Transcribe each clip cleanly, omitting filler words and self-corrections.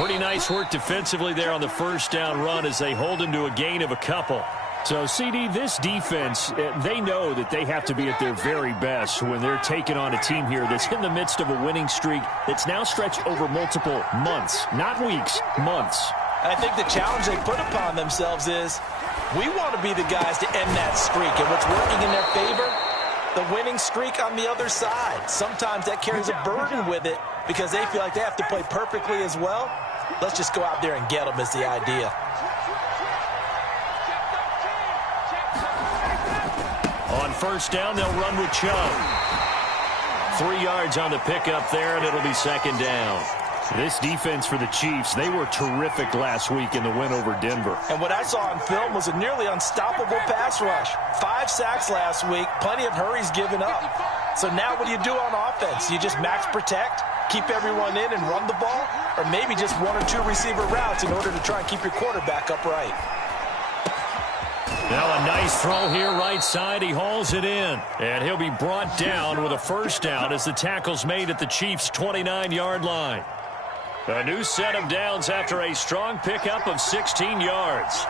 Pretty nice work defensively there on the first down run as they hold him to a gain of a couple. So, CD, this defense, they know that they have to be at their very best when they're taking on a team here that's in the midst of a winning streak that's now stretched over multiple months, not weeks, months. I think the challenge they put upon themselves is we want to be the guys to end that streak. And what's working in their favor? The winning streak on the other side. Sometimes that carries a burden with it because they feel like they have to play perfectly as well. Let's just go out there and get them is the idea. On first down, they'll run with Chubb. 3 yards on the pickup there, and it'll be second down. This defense for the Chiefs, they were terrific last week in the win over Denver. And what I saw on film was a nearly unstoppable pass rush. 5 sacks last week, plenty of hurries given up. So now what do you do on offense? You just max protect, keep everyone in and run the ball, or maybe just 1 or 2 receiver routes in order to try and keep your quarterback upright. Now a nice throw here right side. He hauls it in. And he'll be brought down with a first down as the tackle's made at the Chiefs' 29-yard line. A new set of downs after a strong pickup of 16 yards.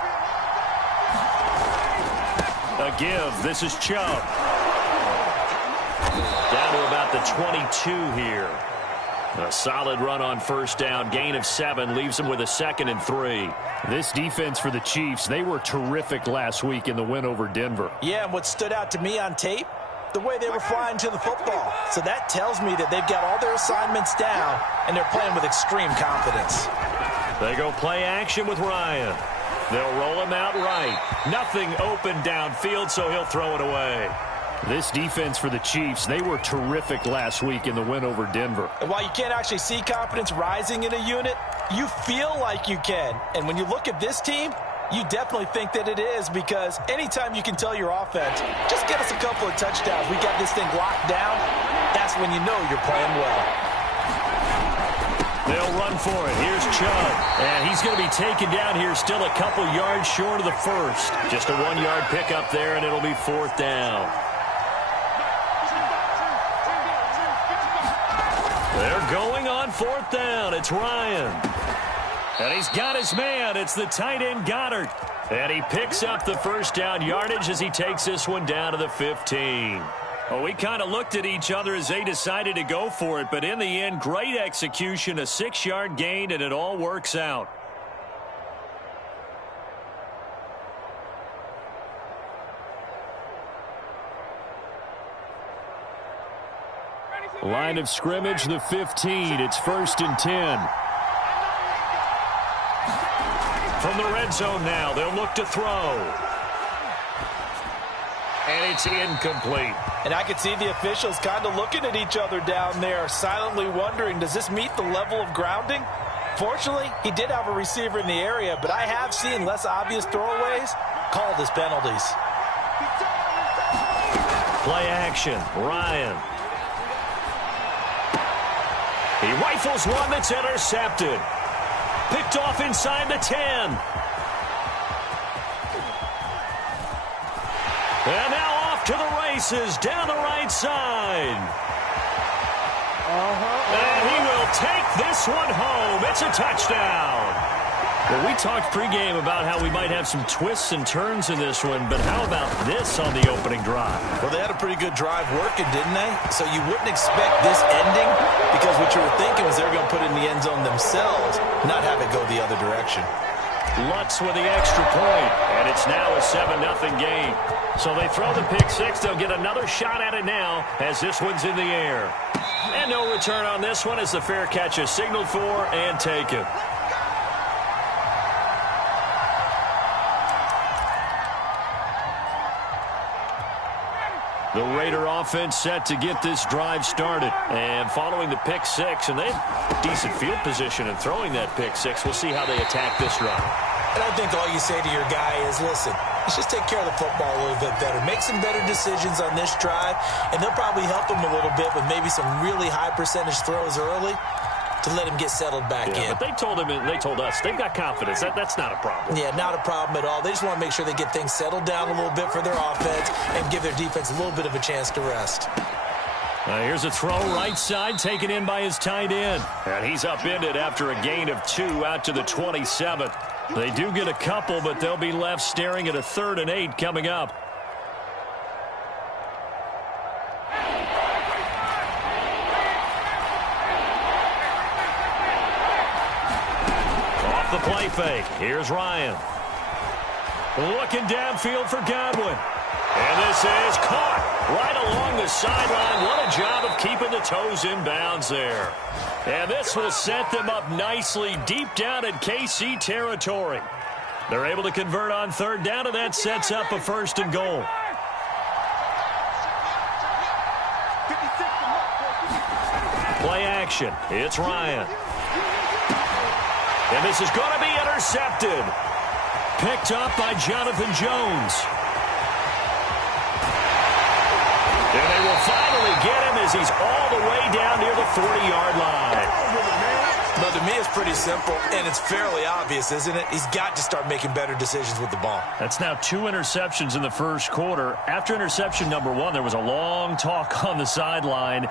A give. This is Chubb. Down to about the 22 here. A solid run on first down. Gain of 7 leaves him with a 2nd and 3. This defense for the Chiefs, they were terrific last week in the win over Denver. Yeah, and what stood out to me on tape, the way they were flying to the football. So that tells me that they've got all their assignments down, and they're playing with extreme confidence. They go play action with Ryan. They'll roll him out right. Nothing open downfield, so he'll throw it away. This defense for the Chiefs, they were terrific last week in the win over Denver. And while you can't actually see confidence rising in a unit, you feel like you can. And when you look at this team, you definitely think that it is, because anytime you can tell your offense, just get us a couple of touchdowns, we got this thing locked down, that's when you know you're playing well. They'll run for it. Here's Chubb. And he's going to be taken down here still a couple yards short of the first. Just a 1-yard pickup there, and it'll be 4th down. They're going on 4th down. It's Ryan. And he's got his man. It's the tight end Goddard. And he picks up the first down yardage as he takes this one down to the 15. Well, we kind of looked at each other as they decided to go for it. But in the end, great execution, a 6-yard gain, and it all works out. Line of scrimmage, the 15. It's 1st and 10. From the red zone now, they'll look to throw. And it's incomplete. And I could see the officials kind of looking at each other down there, silently wondering, does this meet the level of grounding? Fortunately, he did have a receiver in the area, but I have seen less obvious throwaways called as penalties. Play action, Ryan. He rifles one that's intercepted. Picked off inside the 10. And now off to the races down the right side. And he will take this one home. It's a touchdown. Well, we talked pregame about how we might have some twists and turns in this one, but how about this on the opening drive? Well, they had a pretty good drive working, didn't they? So you wouldn't expect this ending, because what you were thinking was they were going to put it in the end zone themselves, not have it go the other direction. Lutz with the extra point, and it's now a 7-0 game. So they throw the pick six. They'll get another shot at it now as this one's in the air. And no return on this one as the fair catch is signaled for and taken. The Raider offense set to get this drive started. And following the pick six, and they have decent field position in throwing that pick six. We'll see how they attack this drive. And I think all you say to your guy is, listen, let's just take care of the football a little bit better. Make some better decisions on this drive, and they'll probably help him a little bit with maybe some really high percentage throws early to let him get settled back in. But they told him, and they told us, they've got confidence. That's not a problem. Yeah, not a problem at all. They just want to make sure they get things settled down a little bit for their offense and give their defense a little bit of a chance to rest. Here's a throw right side taken in by his tight end. And he's upended after a gain of 2 out to the 27. They do get a couple, but they'll be left staring at a 3rd and 8 coming up. Off the play fake. Here's Ryan. Looking downfield for Godwin. And this is caught right along the sideline. What a job of keeping the toes in bounds there. And this will set them up nicely deep down in KC territory. They're able to convert on 3rd down, and that sets up a 1st and goal. Play action. It's Ryan. And this is going to be intercepted. Picked up by Jonathan Jones. And they will finally get him as he's all the way down near the 40-yard line. But to me, it's pretty simple, and it's fairly obvious, isn't it? He's got to start making better decisions with the ball. That's now 2 interceptions in the first quarter. After interception number 1, there was a long talk on the sideline,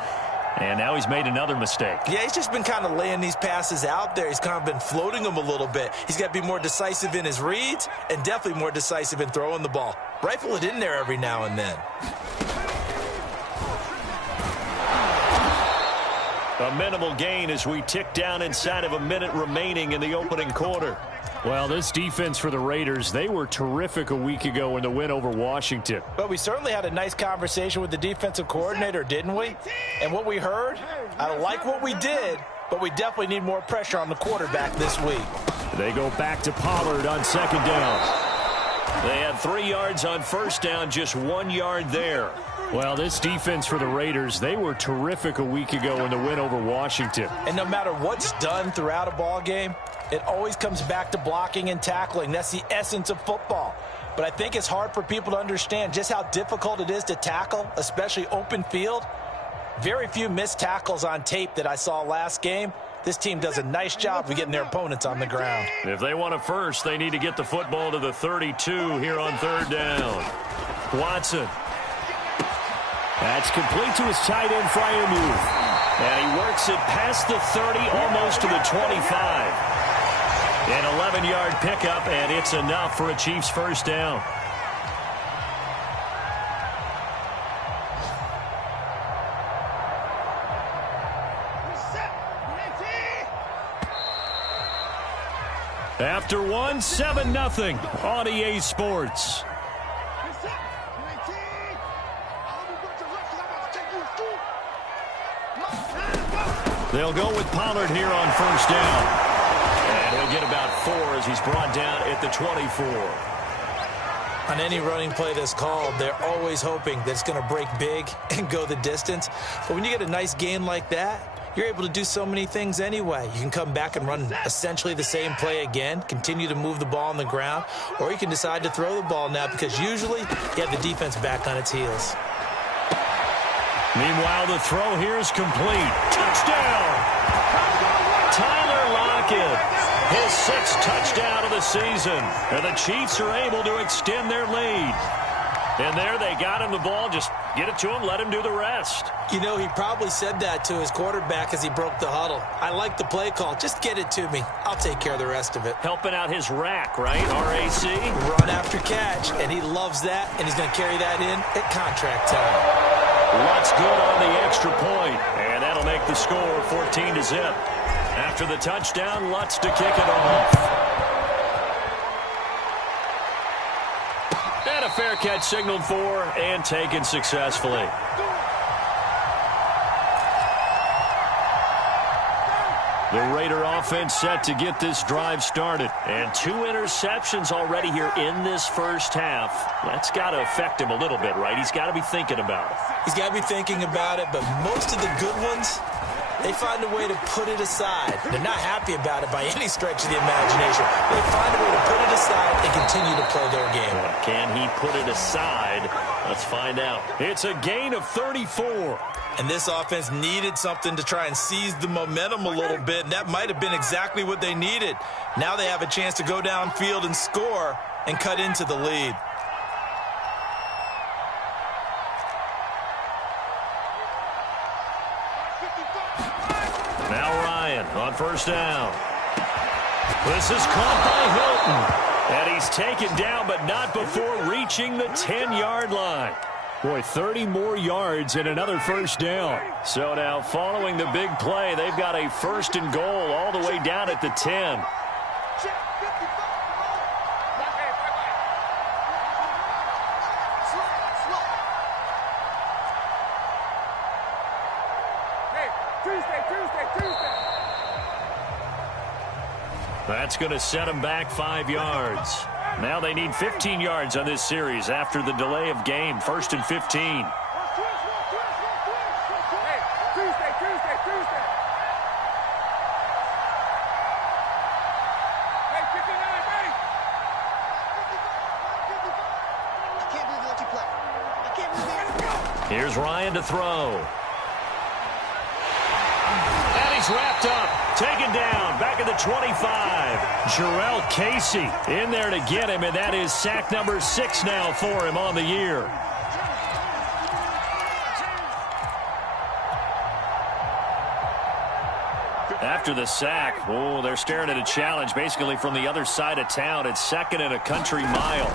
and now he's made another mistake. Yeah, he's just been kind of laying these passes out there. He's kind of been floating them a little bit. He's got to be more decisive in his reads and definitely more decisive in throwing the ball. Rifle it in there every now and then. A minimal gain as we tick down inside of a minute remaining in the opening quarter. Well, this defense for the Raiders, they were terrific a week ago in the win over Washington. But we certainly had a nice conversation with the defensive coordinator, didn't we? And what we heard, I don't like what we did, but we definitely need more pressure on the quarterback this week. They go back to Pollard on 2nd down. They had 3 yards on 1st down, just 1 yard there. Well, this defense for the Raiders, they were terrific a week ago in the win over Washington. And no matter what's done throughout a ball game, it always comes back to blocking and tackling. That's the essence of football. But I think it's hard for people to understand just how difficult it is to tackle, especially open field. Very few missed tackles on tape that I saw last game. This team does a nice job of getting their opponents on the ground. If they want a first, they need to get the football to the 32 here on 3rd down. Watson. That's complete to his tight end, Freiermuth. And he works it past the 30, almost to the 25. An 11-yard pickup, and it's enough for a Chiefs 1st down. After 1, 7-0 on EA Sports. They'll go with Pollard here on 1st down. And he'll get about 4 as he's brought down at the 24. On any running play that's called, they're always hoping that it's going to break big and go the distance. But when you get a nice gain like that, you're able to do so many things anyway. You can come back and run essentially the same play again, continue to move the ball on the ground, or you can decide to throw the ball now because usually you have the defense back on its heels. Meanwhile, the throw here is complete. Touchdown! Tyler Lockett, his 6th touchdown of the season. And the Chiefs are able to extend their lead. And there they got him the ball. Just get it to him, let him do the rest. You know, he probably said that to his quarterback as he broke the huddle. I like the play call. Just get it to me. I'll take care of the rest of it. Helping out his rack, right? RAC? Run after catch. And he loves that, and he's going to carry that in at contract time. Lutz good on the extra point, and that'll make the score 14-0. After the touchdown, Lutz to kick it off. And a fair catch signaled for and taken successfully. The Raider offense set to get this drive started. And 2 interceptions already here in this first half. That's got to affect him a little bit, right? He's got to be thinking about it. He's got to be thinking about it, but most of the good ones, they find a way to put it aside. They're not happy about it by any stretch of the imagination. They find a way to put it aside and continue to play their game. Can he put it aside? Let's find out. It's a gain of 34. And this offense needed something to try and seize the momentum a little bit, and that might have been exactly what they needed. Now they have a chance to go downfield and score and cut into the lead. Now Ryan on first down. This is caught by Hilton. And he's taken down, but not before reaching the 10-yard line. Boy, 30 more yards and another first down. So now following the big play, they've got a first and goal all the way down at the 10. That's going to set them back 5 yards. Now they need 15 yards on this series after the delay of game. 1st and 15. Here's Ryan to throw. And he's wrapped up. Taken down, back at the 25. Jarrell Casey in there to get him, and that is sack number 6 now for him on the year. After the sack, oh, they're staring at a challenge basically from the other side of town. It's 2nd and a country mile.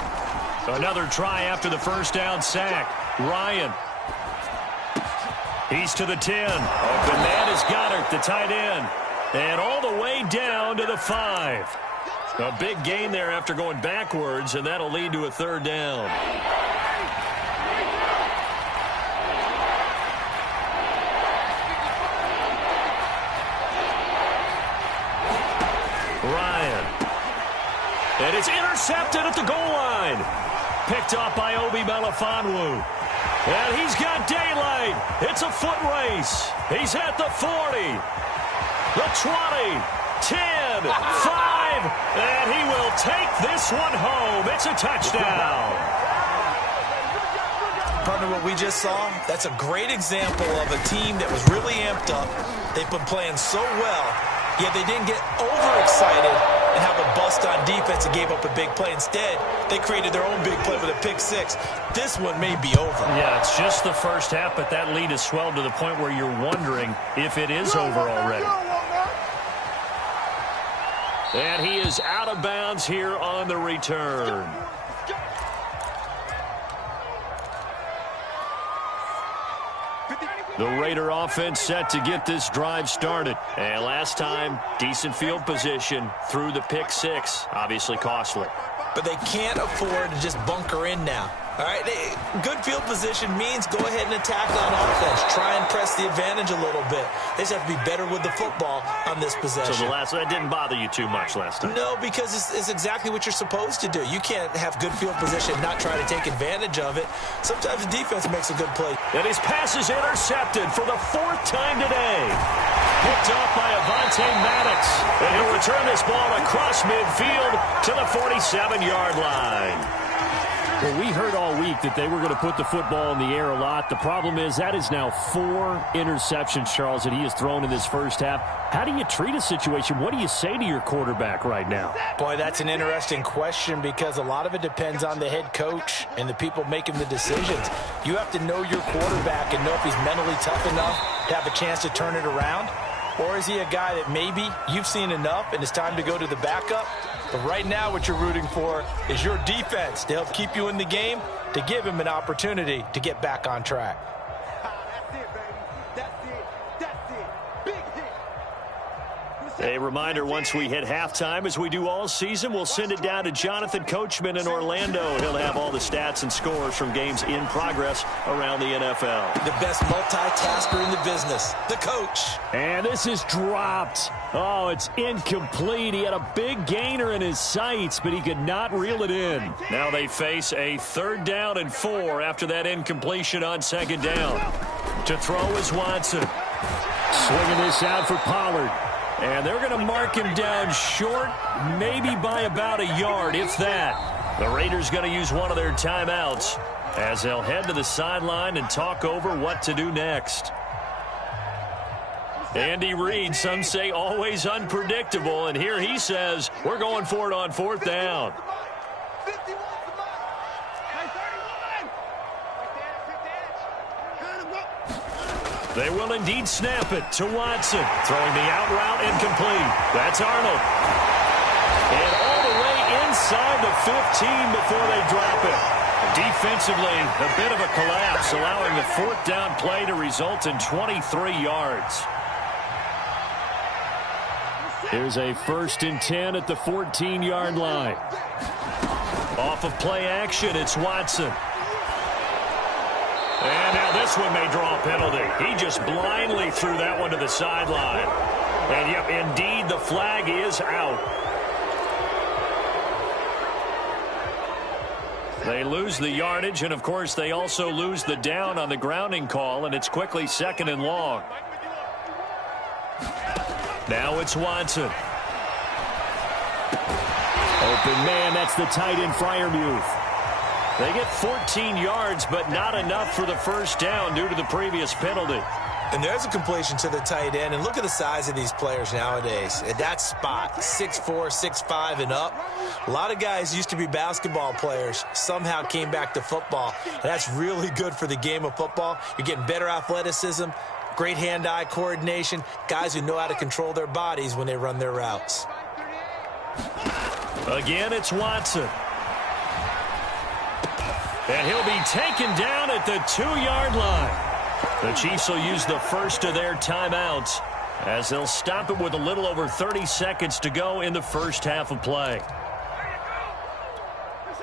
Another try after the first down sack. Ryan. He's to the 10. Open man is Goddard, the tight end. And all the way down to the 5. A big gain there after going backwards, and that'll lead to a 3rd down. Ryan. And it's intercepted at the goal line. Picked up by Obi Melifonwu. And he's got daylight. It's a foot race. He's at the 40. The 20, 10, 5, and he will take this one home. It's a touchdown. Partner, what we just saw, that's a great example of a team that was really amped up. They've been playing so well, yet they didn't get overexcited and have a bust on defense and gave up a big play. Instead, they created their own big play with a pick 6. This one may be over. Yeah, it's just the first half, but that lead has swelled to the point where you're wondering if it is over already. And he is out of bounds here on the return. The Raider offense set to get this drive started. And last time, decent field position through the pick 6. Obviously costly. But they can't afford to just bunker in now. All right, good field position means go ahead and attack on offense. Try and press the advantage a little bit. They just have to be better with the football on this possession. So that didn't bother you too much last time? No, because it's exactly what you're supposed to do. You can't have good field position and not try to take advantage of it. Sometimes the defense makes a good play. And his pass is intercepted for the 4th time today. Picked off by Avonte Maddox. And he'll return this ball across midfield to the 47-yard line. Well, we heard all week that they were going to put the football in the air a lot. The problem is that is now 4 interceptions, Charles, that he has thrown in this first half. How do you treat a situation? What do you say to your quarterback right now? Boy, that's an interesting question because a lot of it depends on the head coach and the people making the decisions. You have to know your quarterback and know if he's mentally tough enough to have a chance to turn it around. Or is he a guy that maybe you've seen enough and it's time to go to the backup? But right now what you're rooting for is your defense to help keep you in the game, to give him an opportunity to get back on track. That's it, baby. That's it. That's it. Big hit. A reminder, once we hit halftime, as we do all season, we'll send it down to Jonathan Coachman in Orlando. He'll have all the stats and scores from games in progress around the NFL. The best multitasker in the business, the coach. And this is dropped. Oh, it's incomplete. He had a big gainer in his sights, but he could not reel it in. Now they face a 3rd down and 4 after that incompletion on 2nd down. To throw is Watson. Swinging this out for Pollard. And they're going to mark him down short, maybe by about a yard, if that. The Raiders going to use one of their timeouts as they'll head to the sideline and talk over what to do next. Andy Reid, some say always unpredictable, and here he says we're going for it on 4th down. They will indeed snap it to Watson. Throwing the out route incomplete. That's Arnold. And all the way inside the 15 before they drop it. Defensively, a bit of a collapse, allowing the fourth down play to result in 23 yards. Here's a 1st and 10 at the 14-yard line. Off of play action, it's Watson. And now this one may draw a penalty. He just blindly threw that one to the sideline. And yep, indeed, the flag is out. They lose the yardage, and of course they also lose the down on the grounding call, and it's quickly 2nd and long. Now it's Watson. Open man, that's the tight end Freiermuth. They get 14 yards, but not enough for the first down due to the previous penalty. And there's a completion to the tight end. And look at the size of these players nowadays. At that spot, 6'4", 6'5", and up. A lot of guys used to be basketball players, somehow came back to football. And that's really good for the game of football. You're getting better athleticism, great hand-eye coordination, guys who know how to control their bodies when they run their routes. Again, it's Watson. And he'll be taken down at the 2-yard line. The Chiefs will use the first of their timeouts as they'll stop it with a little over 30 seconds to go in the first half of play.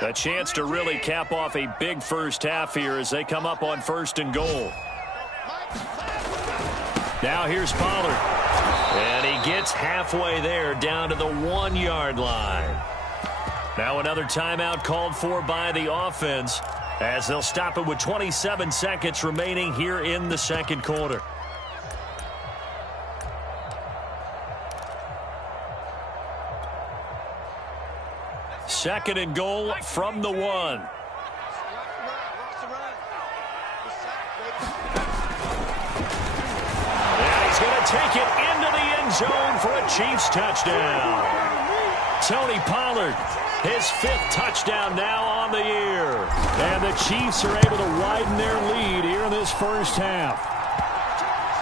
A chance to really cap off a big first half here as they come up on 1st and goal. Now here's Pollard. And he gets halfway there down to the 1-yard line. Now another timeout called for by the offense as they'll stop it with 27 seconds remaining here in the second quarter. Second and goal from the 1. And he's going to take it into the end zone for a Chiefs touchdown. Tony Pollard, his 5th touchdown now on the year. And the Chiefs are able to widen their lead here in this first half.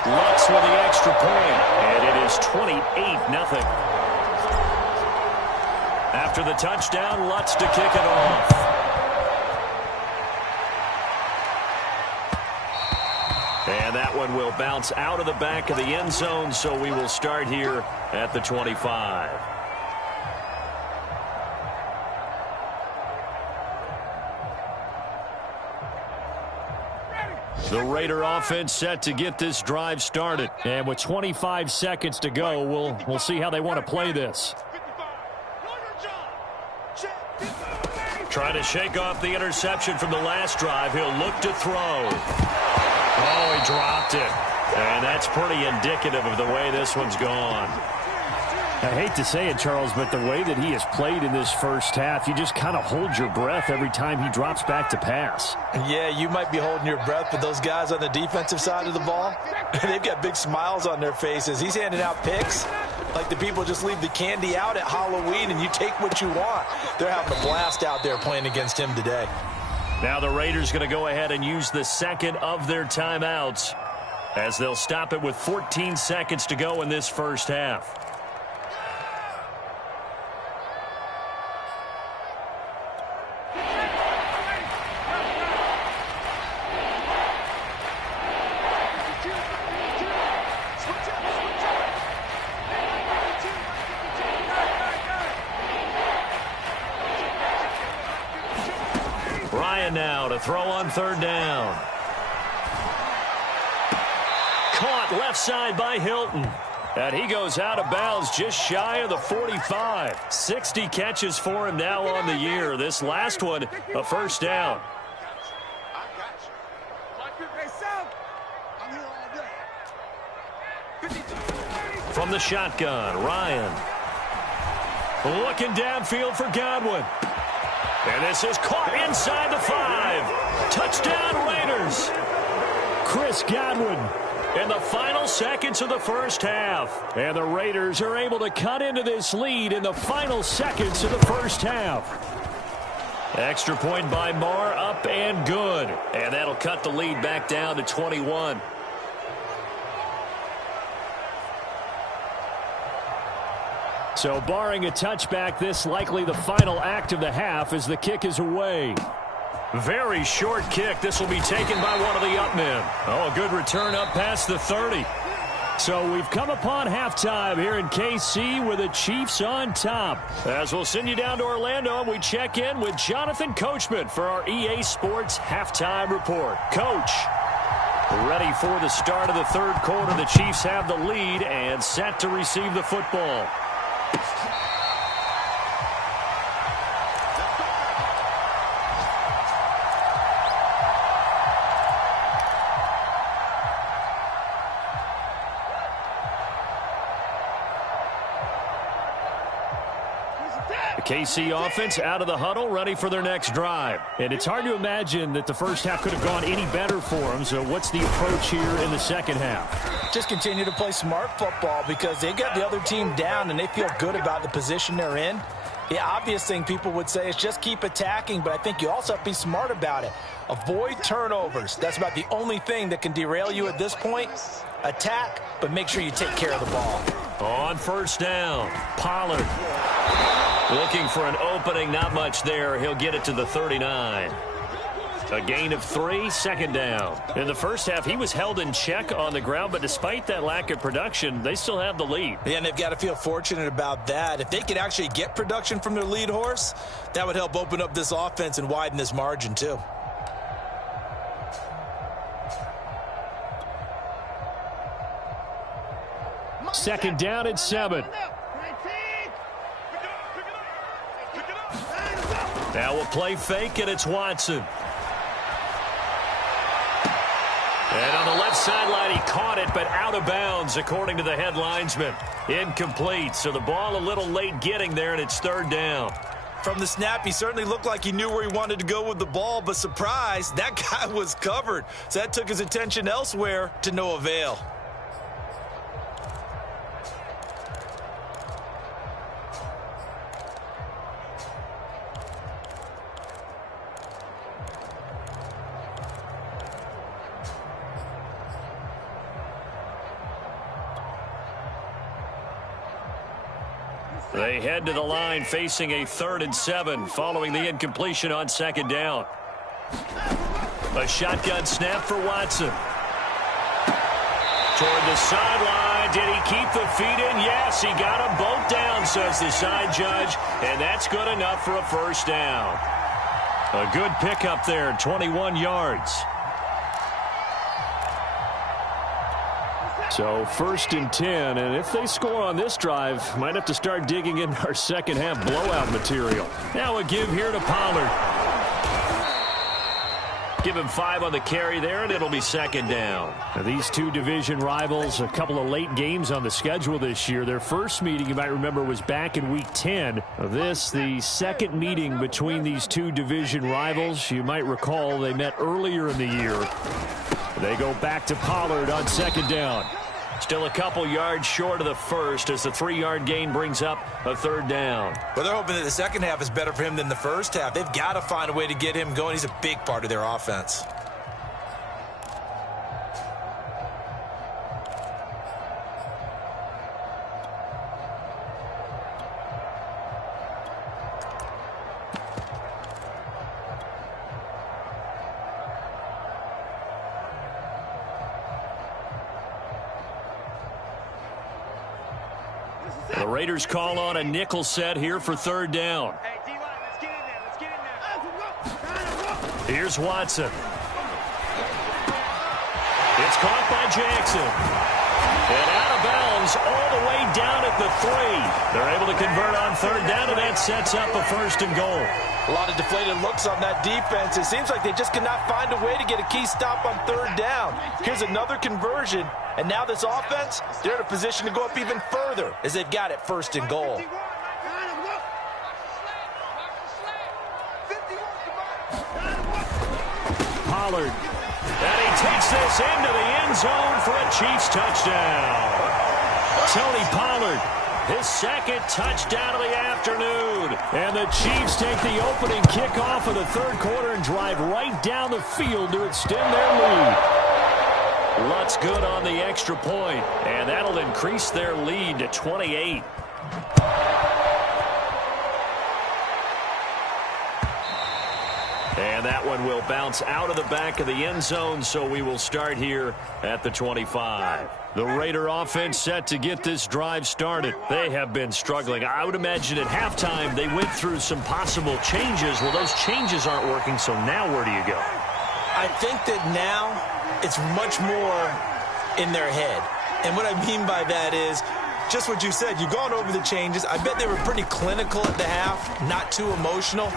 Lutz with the extra point, and it is 28-0. After the touchdown, Lutz to kick it off. And that one will bounce out of the back of the end zone, so we will start here at the 25. The Raider offense set to get this drive started. And with 25 seconds to go, we'll see how they want to play this. Trying to shake off the interception from the last drive. He'll look to throw. Oh, he dropped it. And that's pretty indicative of the way this one's gone. I hate to say it, Charles, but the way that he has played in this first half, you just kind of hold your breath every time he drops back to pass. Yeah, you might be holding your breath, but those guys on the defensive side of the ball, they've got big smiles on their faces. He's handing out picks like the people just leave the candy out at Halloween and you take what you want. They're having a blast out there playing against him today. Now the Raiders going to go ahead and use the second of their timeouts as they'll stop it with 14 seconds to go in this first half. Now to throw on 3rd down. Caught left side by Hilton. And he goes out of bounds just shy of the 45. 60 catches for him now on the year. This last one, a first down. From the shotgun, Ryan. Looking downfield for Godwin. And this is caught inside the 5. Touchdown, Raiders. Chris Godwin. In the final seconds of the first half. And the Raiders are able to cut into this lead in the final seconds of the first half. Extra point by Marr, up and good. And that'll cut the lead back down to 21. So barring a touchback, this likely the final act of the half as the kick is away. Very short kick. This will be taken by one of the up men. Oh, a good return up past the 30. So we've come upon halftime here in KC with the Chiefs on top. As we'll send you down to Orlando, and we check in with Jonathan Coachman for our EA Sports Halftime Report. Coach, ready for the start of the third quarter. The Chiefs have the lead and set to receive the football. The KC offense out of the huddle, ready for their next drive. And it's hard to imagine that the first half could have gone any better for them. So what's the approach here in the second half? Just continue to play smart football because they got the other team down and they feel good about the position they're in. The obvious thing people would say is just keep attacking, but I think you also have to be smart about it. Avoid turnovers. That's about the only thing that can derail you at this point. Attack, but make sure you take care of the ball. On first down, Pollard. Looking for an opening, not much there. He'll get it to the 39. A gain of 3, second down. In the first half, he was held in check on the ground, but despite that lack of production, they still have the lead. Yeah, and they've got to feel fortunate about that. If they could actually get production from their lead horse, that would help open up this offense and widen this margin too. Second down and 7. Now we'll play fake, and it's Watson. And on the left sideline, he caught it, but out of bounds, according to the head linesman. Incomplete, so the ball a little late getting there, and it's third down. From the snap, he certainly looked like he knew where he wanted to go with the ball, but surprise, that guy was covered. So that took his attention elsewhere to no avail. They head to the line facing a 3rd and 7 following the incompletion on second down. A shotgun snap for Watson. Toward the sideline. Did he keep the feet in? Yes, he got them both down, says the side judge, and that's good enough for a first down. A good pickup there, 21 yards. So 1st and 10, and if they score on this drive, might have to start digging in our second half blowout material. Now a give here to Pollard. Give him 5 on the carry there, and it'll be second down. Now these two division rivals, a couple of late games on the schedule this year. Their first meeting, you might remember, was back in week 10. This, the second meeting between these two division rivals. You might recall they met earlier in the year. They go back to Pollard on second down. Still a couple yards short of the first as the 3-yard gain brings up a third down. Well, they're hoping that the second half is better for him than the first half. They've got to find a way to get him going. He's a big part of their offense. The Raiders call on a nickel set here for third down. Here's Watson. It's caught by Jackson. And out of bounds all the way down at the 3. They're able to convert on third down, and that sets up a 1st and goal. A lot of deflated looks on that defense. It seems like they just cannot find a way to get a key stop on third down. Here's another conversion, and now this offense, they're in a position to go up even further as they've got it 1st and goal. Pollard. And he takes this into the end zone for a Chiefs touchdown. Tony Pollard, his 2nd touchdown of the afternoon. And the Chiefs take the opening kickoff of the third quarter and drive right down the field to extend their lead. Lutz good on the extra point, and that'll increase their lead to 28. And that one will bounce out of the back of the end zone, so we will start here at the 25. The Raider offense set to get this drive started. They have been struggling. I would imagine at halftime they went through some possible changes. Well, those changes aren't working, so now where do you go? I think that now it's much more in their head. And what I mean by that is just what you said. You've gone over the changes. I bet they were pretty clinical at the half, not too emotional.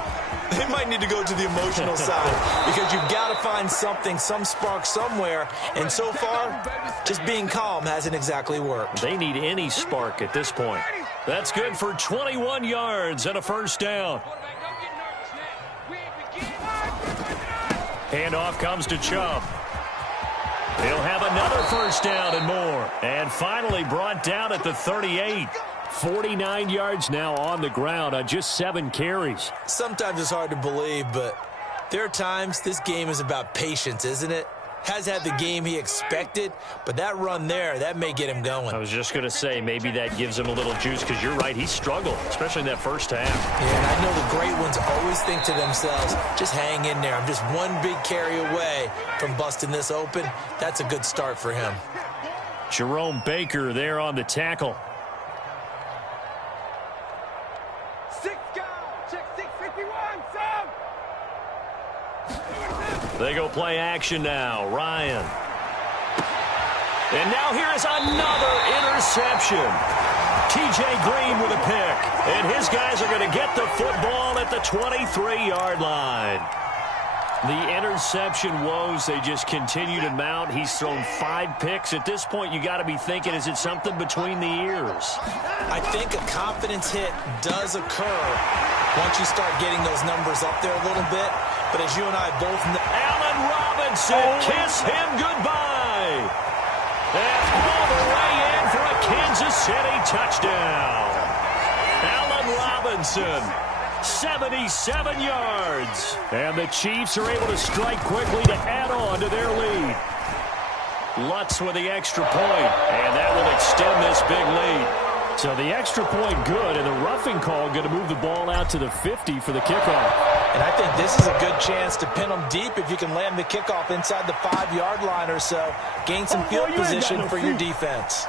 They might need to go to the emotional side because you've got to find something, some spark somewhere. And so far, just being calm hasn't exactly worked. They need any spark at this point. That's good for 21 yards and a first down. Handoff comes to Chubb. He'll have another first down and more. And finally brought down at the 38. 49 yards now on the ground on just 7 carries. Sometimes it's hard to believe, but there are times this game is about patience, isn't it? Has had the game he expected, but that run there, that may get him going. I was just going to say, maybe that gives him a little juice, because you're right, he struggled, especially in that first half. Yeah, and I know the great ones always think to themselves, just hang in there. I'm just one big carry away from busting this open. That's a good start for him. Jerome Baker there on the tackle. They go play action now. Ryan. And now here is another interception. T.J. Green with a pick. And his guys are going to get the football at the 23-yard line. The interception woes, they just continue to mount. He's thrown 5 picks. At this point, you got to be thinking, is it something between the ears? I think a confidence hit does occur once you start getting those numbers up there a little bit. But as you and I both know, Allen Robinson, kiss him goodbye. And all the way in for a Kansas City touchdown. Allen Robinson, 77 yards. And the Chiefs are able to strike quickly to add on to their lead. Lutz with the extra point, and that will extend this big lead. So the extra point good, and the roughing call going to move the ball out to the 50 for the kickoff. And I think this is a good chance to pin them deep if you can land the kickoff inside the 5-yard line or so. Gain some field position for your defense.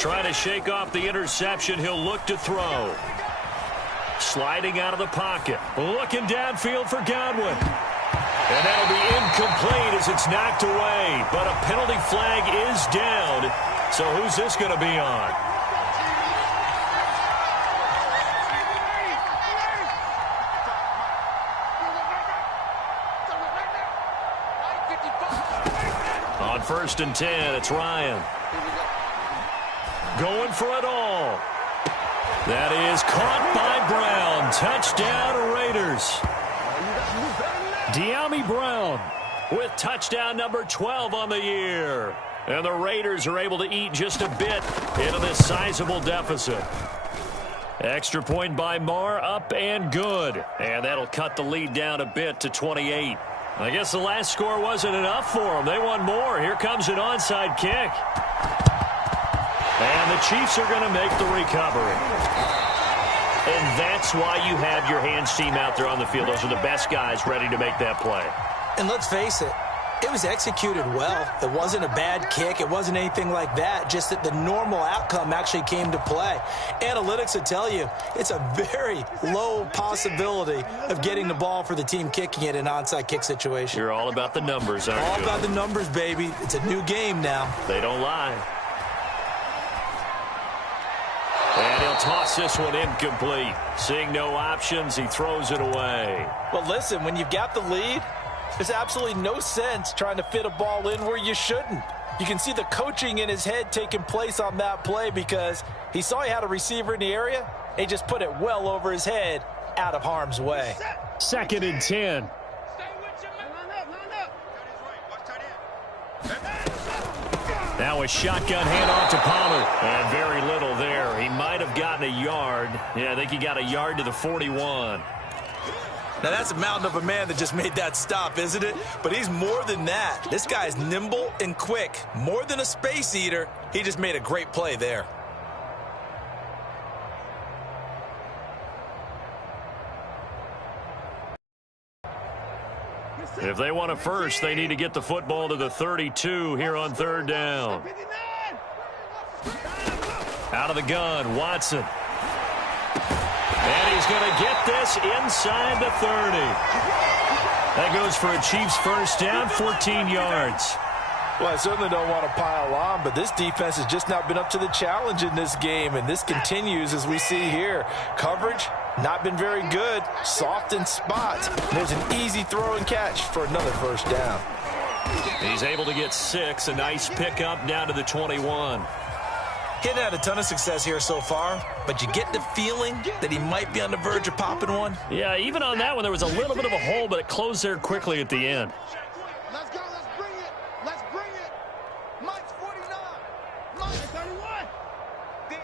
Trying to shake off the interception. He'll look to throw. Sliding out of the pocket. Looking downfield for Godwin. And that'll be incomplete as it's knocked away. But a penalty flag is down. So who's this going to be on? On 1st and 10, it's Ryan. Going for it all. That is caught by Brown. Touchdown, Raiders. De'Ami Brown with touchdown number 12 on the year. And the Raiders are able to eat just a bit into this sizable deficit. Extra point by Marr, up and good. And that'll cut the lead down a bit to 28. I guess the last score wasn't enough for them. They want more. Here comes an onside kick. And the Chiefs are going to make the recovery. And that's why you have your hands team out there on the field. Those are the best guys ready to make that play. And let's face it, it was executed well. It wasn't a bad kick. It wasn't anything like that. Just that the normal outcome actually came to play. Analytics will tell you it's a very low possibility of getting the ball for the team kicking it in an onside kick situation. You're all about the numbers, aren't you? All about the numbers, baby. It's a new game now. They don't lie. And he'll toss this one incomplete. Seeing no options, he throws it away. Well, listen, when you've got the lead, there's absolutely no sense trying to fit a ball in where you shouldn't. You can see the coaching in his head taking place on that play because he saw he had a receiver in the area. He just put it well over his head out of harm's way. 2nd and 10. Now a shotgun handoff to Pollard. And very little there. He might have gotten a yard. Yeah, I think he got a yard to the 41. Now, that's a mountain of a man that just made that stop, isn't it? But he's more than that. This guy's nimble and quick. More than a space eater. He just made a great play there. If they want a first, they need to get the football to the 32 here on third down. Out of the gun, Watson. And he's going to get this inside the 30. That goes for a Chiefs first down, 14 yards. Well, I certainly don't want to pile on, but this defense has just not been up to the challenge in this game, and this continues as we see here. Coverage, not been very good. Soft in spots. There's an easy throw and catch for another first down. He's able to get 6. A nice pickup down to the 21. He hadn't had a ton of success here so far, but you get the feeling that he might be on the verge of popping one. Yeah, even on that one, there was a little bit of a hole, but it closed there quickly at the end. Let's go. Let's bring it. Let's bring it. Mike's 49. Mike's 31. Danny.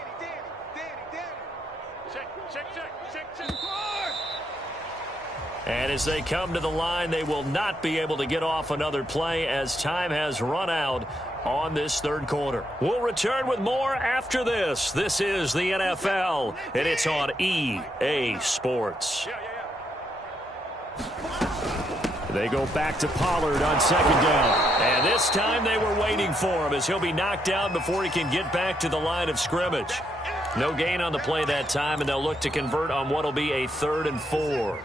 Check. And as they come to the line, they will not be able to get off another play as time has run out on this third quarter. We'll return with more after this. This is the NFL, and it's on EA Sports. They go back to Pollard on second down. And this time they were waiting for him as he'll be knocked down before he can get back to the line of scrimmage. No gain on the play that time, and they'll look to convert on what will be a 3rd and 4.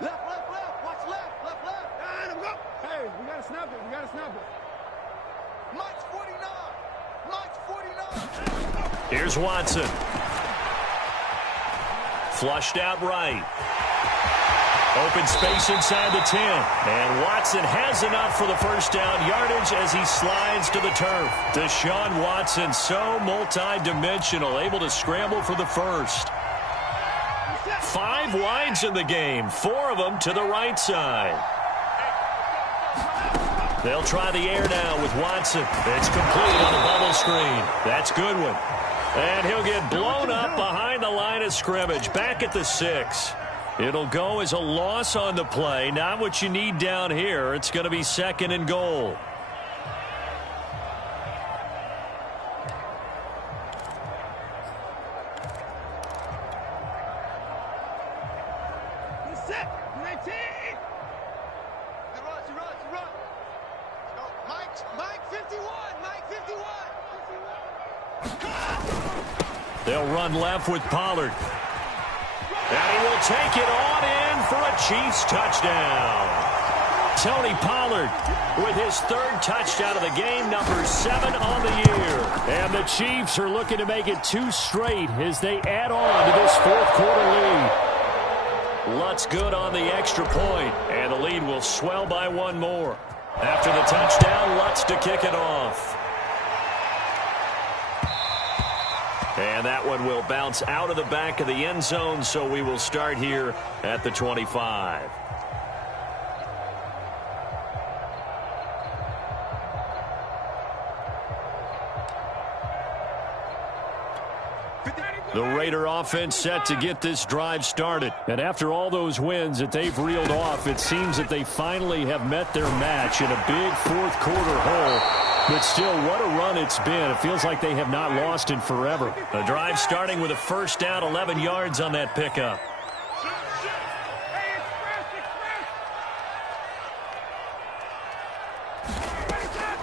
Left. Watch left. And go. Hey, we got to snap it. Mike's 49. Here's Watson. Flushed out right. Open space inside the 10. And Watson has enough for the first down yardage as he slides to the turf. Deshaun Watson, so multi-dimensional, able to scramble for the first. 5 wides in the game, 4 of them to the right side. They'll try the air now with Watson. It's complete on the bubble screen. That's Goodwin. And he'll get blown up behind the line of scrimmage, back at the 6. It'll go as a loss on the play. Not what you need down here. It's going to be 2nd and goal. They'll run left with Pollard. And he will take it on in for a Chiefs touchdown. Tony Pollard with his 3rd touchdown of the game, number 7 on the year. And the Chiefs are looking to make it 2 straight as they add on to this 4th quarter lead. Lutz good on the extra point, and the lead will swell by 1 more. After the touchdown, Lutz to kick it off. And that one will bounce out of the back of the end zone, so we will start here at the 25. The Raider offense set to get this drive started. And after all those wins that they've reeled off, it seems that they finally have met their match in a big 4th quarter hole. But still, what a run it's been. It feels like they have not lost in forever. The drive starting with a first down, 11 yards on that pickup.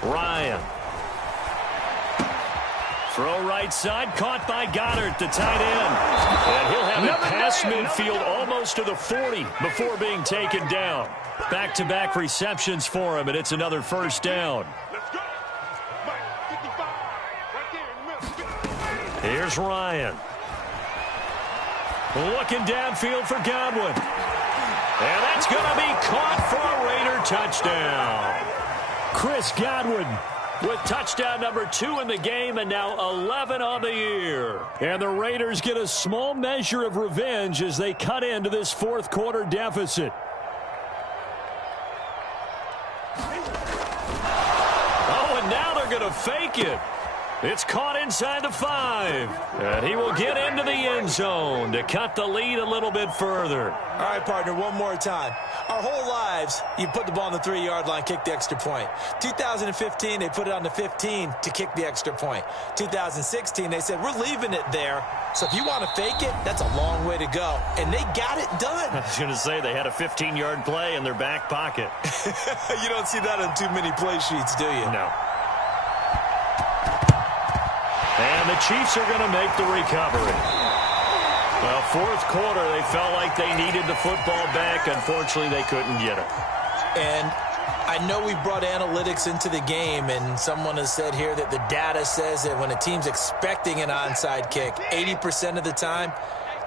Ryan. Throw right side, caught by Goddard, the tight end. And he'll have it past midfield almost to the 40 before being taken down. Back-to-back receptions for him, and it's another first down. Here's Ryan. Looking downfield for Godwin. And that's going to be caught for a Raider touchdown. Chris Godwin with touchdown number 2 in the game and now 11 on the year. And the Raiders get a small measure of revenge as they cut into this 4th quarter deficit. fake it. It's caught inside the 5. And he will get into the end zone to cut the lead a little bit further. All right, partner, one more time. Our whole lives, you put the ball on the 3-yard line, kick the extra point. 2015, they put it on the 15 to kick the extra point. 2016, they said, we're leaving it there. So if you want to fake it, that's a long way to go. And they got it done. I was going to say, they had a 15-yard play in their back pocket. You don't see that on too many play sheets, do you? No. And the Chiefs are going to make the recovery. Well, fourth quarter, they felt like they needed the football back. Unfortunately, they couldn't get it. And I know we brought analytics into the game, and someone has said here that the data says that when a team's expecting an onside kick, 80% of the time,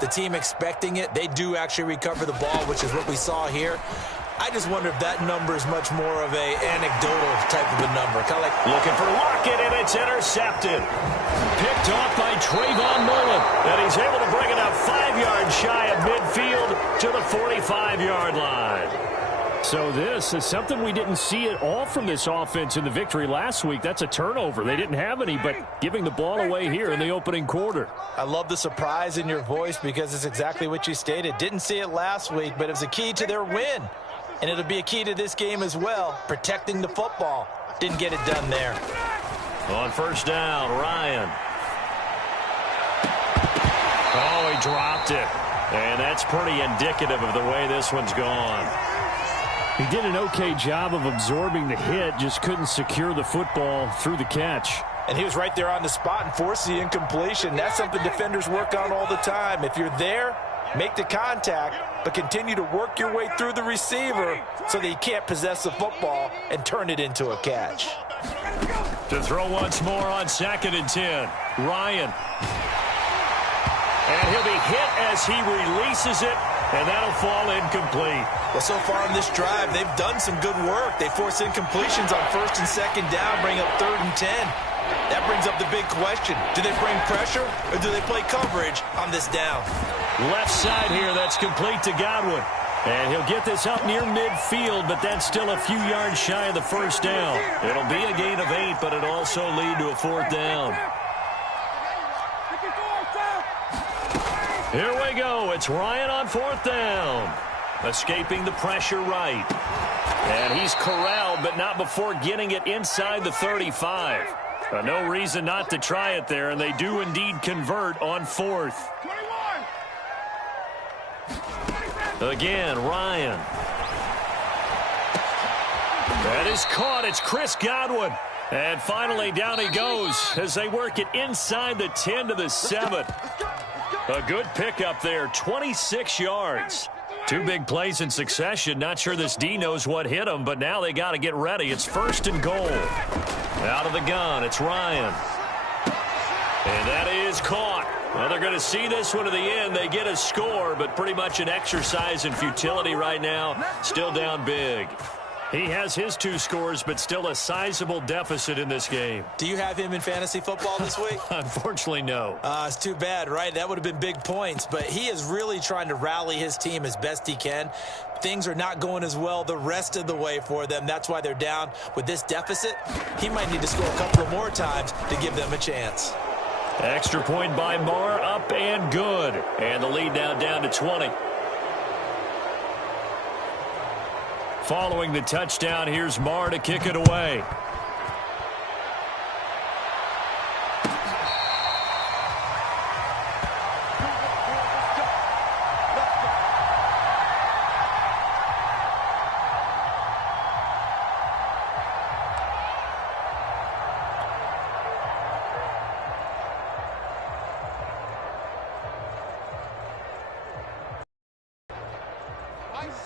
the team expecting it, they do actually recover the ball, which is what we saw here. I just wonder if that number is much more of a anecdotal type of a number. Kind of like looking for Lockett, and it's intercepted. Picked off by Trayvon Mullen. And he's able to bring it up 5 yards shy of midfield to the 45-yard line. So this is something we didn't see at all from this offense in the victory last week. That's a turnover. They didn't have any, but giving the ball away here in the opening quarter. I love the surprise in your voice because it's exactly what you stated. Didn't see it last week, but it was a key to their win. And it'll be a key to this game as well, protecting the football. Didn't get it done there. On first down, Ryan. Oh, he dropped it. And that's pretty indicative of the way this one's gone. He did an okay job of absorbing the hit, just couldn't secure the football through the catch. And he was right there on the spot and forced the incompletion. That's something defenders work on all the time. If you're there, make the contact, but continue to work your way through the receiver so that he can't possess the football and turn it into a catch. To throw once more on 2nd and 10. Ryan. And he'll be hit as he releases it, and that'll fall incomplete. Well, so far in this drive, they've done some good work. They force incompletions on 1st and 2nd down, bring up 3rd and 10. That brings up the big question. Do they bring pressure, or do they play coverage on this down? Left side here, that's complete to Godwin. And he'll get this up near midfield, but that's still a few yards shy of the first down. It'll be a gain of 8, but it'll also lead to a 4th down. Here we go. It's Ryan on 4th down. Escaping the pressure right. And he's corralled, but not before getting it inside the 35. No reason not to try it there, and they do indeed convert on 4th. Again, Ryan. That is caught. It's Chris Godwin. And finally, down he goes as they work it inside the 10 to the 7. A good pickup there, 26 yards. 2 big plays in succession. Not sure this D knows what hit him, but now they got to get ready. It's 1st and goal. Out of the gun, it's Ryan. And that is caught. Well, they're going to see this one to the end. They get a score, but pretty much an exercise in futility right now. Still down big. He has his 2 scores, but still a sizable deficit in this game. Do you have him in fantasy football this week? Unfortunately, no. It's too bad, right? That would have been big points, but he is really trying to rally his team as best he can. Things are not going as well the rest of the way for them. That's why they're down with this deficit. He might need to score a couple of more times to give them a chance. Extra point by Marr, up and good. And the lead now down to 20. Following the touchdown, here's Marr to kick it away.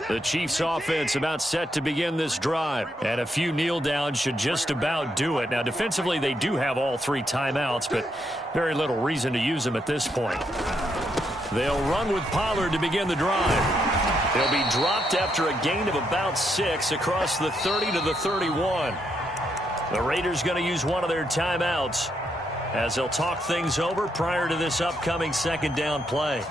The Chiefs offense about set to begin this drive, and a few kneel downs should just about do it. Now defensively they do have all 3 timeouts, but very little reason to use them at this point. They'll run with Pollard to begin the drive. They'll be dropped after a gain of about 6 across the 30 to the 31. The Raiders going to use one of their timeouts as they'll talk things over prior to this upcoming 2nd down play.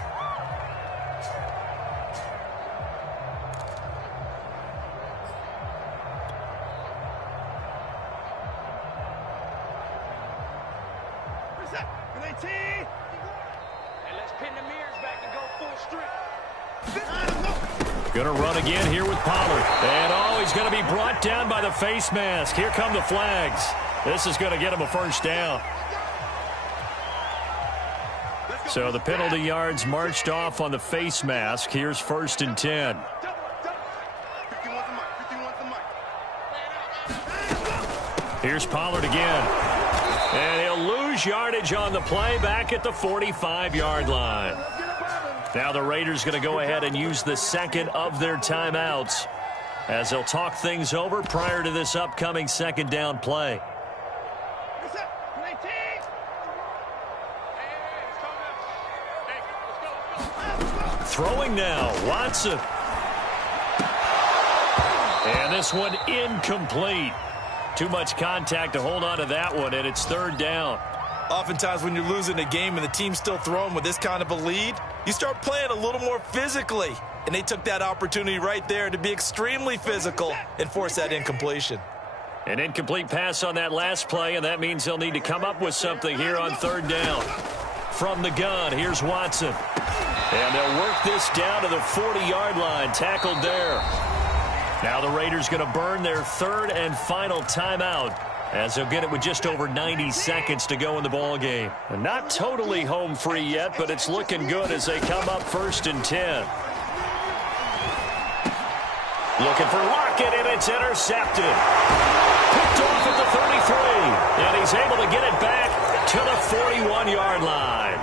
Going to run again here with Pollard. And, he's going to be brought down by the face mask. Here come the flags. This is going to get him a first down. So the penalty yards marched off on the face mask. Here's 1st and 10. Here's Pollard again. And he'll lose yardage on the play back at the 45-yard line. Now the Raiders going to go ahead and use the second of their timeouts as they'll talk things over prior to this upcoming second down play. Throwing now, Watson. And this one incomplete. Too much contact to hold on to that one, and it's 3rd down. Oftentimes when you're losing a game and the team's still throwing with this kind of a lead, you start playing a little more physically. And they took that opportunity right there to be extremely physical and force that incompletion. An incomplete pass on that last play, and that means they'll need to come up with something here on 3rd down. From the gun, here's Watson. And they'll work this down to the 40-yard line, tackled there. Now the Raiders going to burn their 3rd and final timeout as they'll get it with just over 90 seconds to go in the ball game. And not totally home free yet, but it's looking good as they come up 1st and 10. Looking for Lockett, and it's intercepted. Picked off at the 33, and he's able to get it back to the 41-yard line.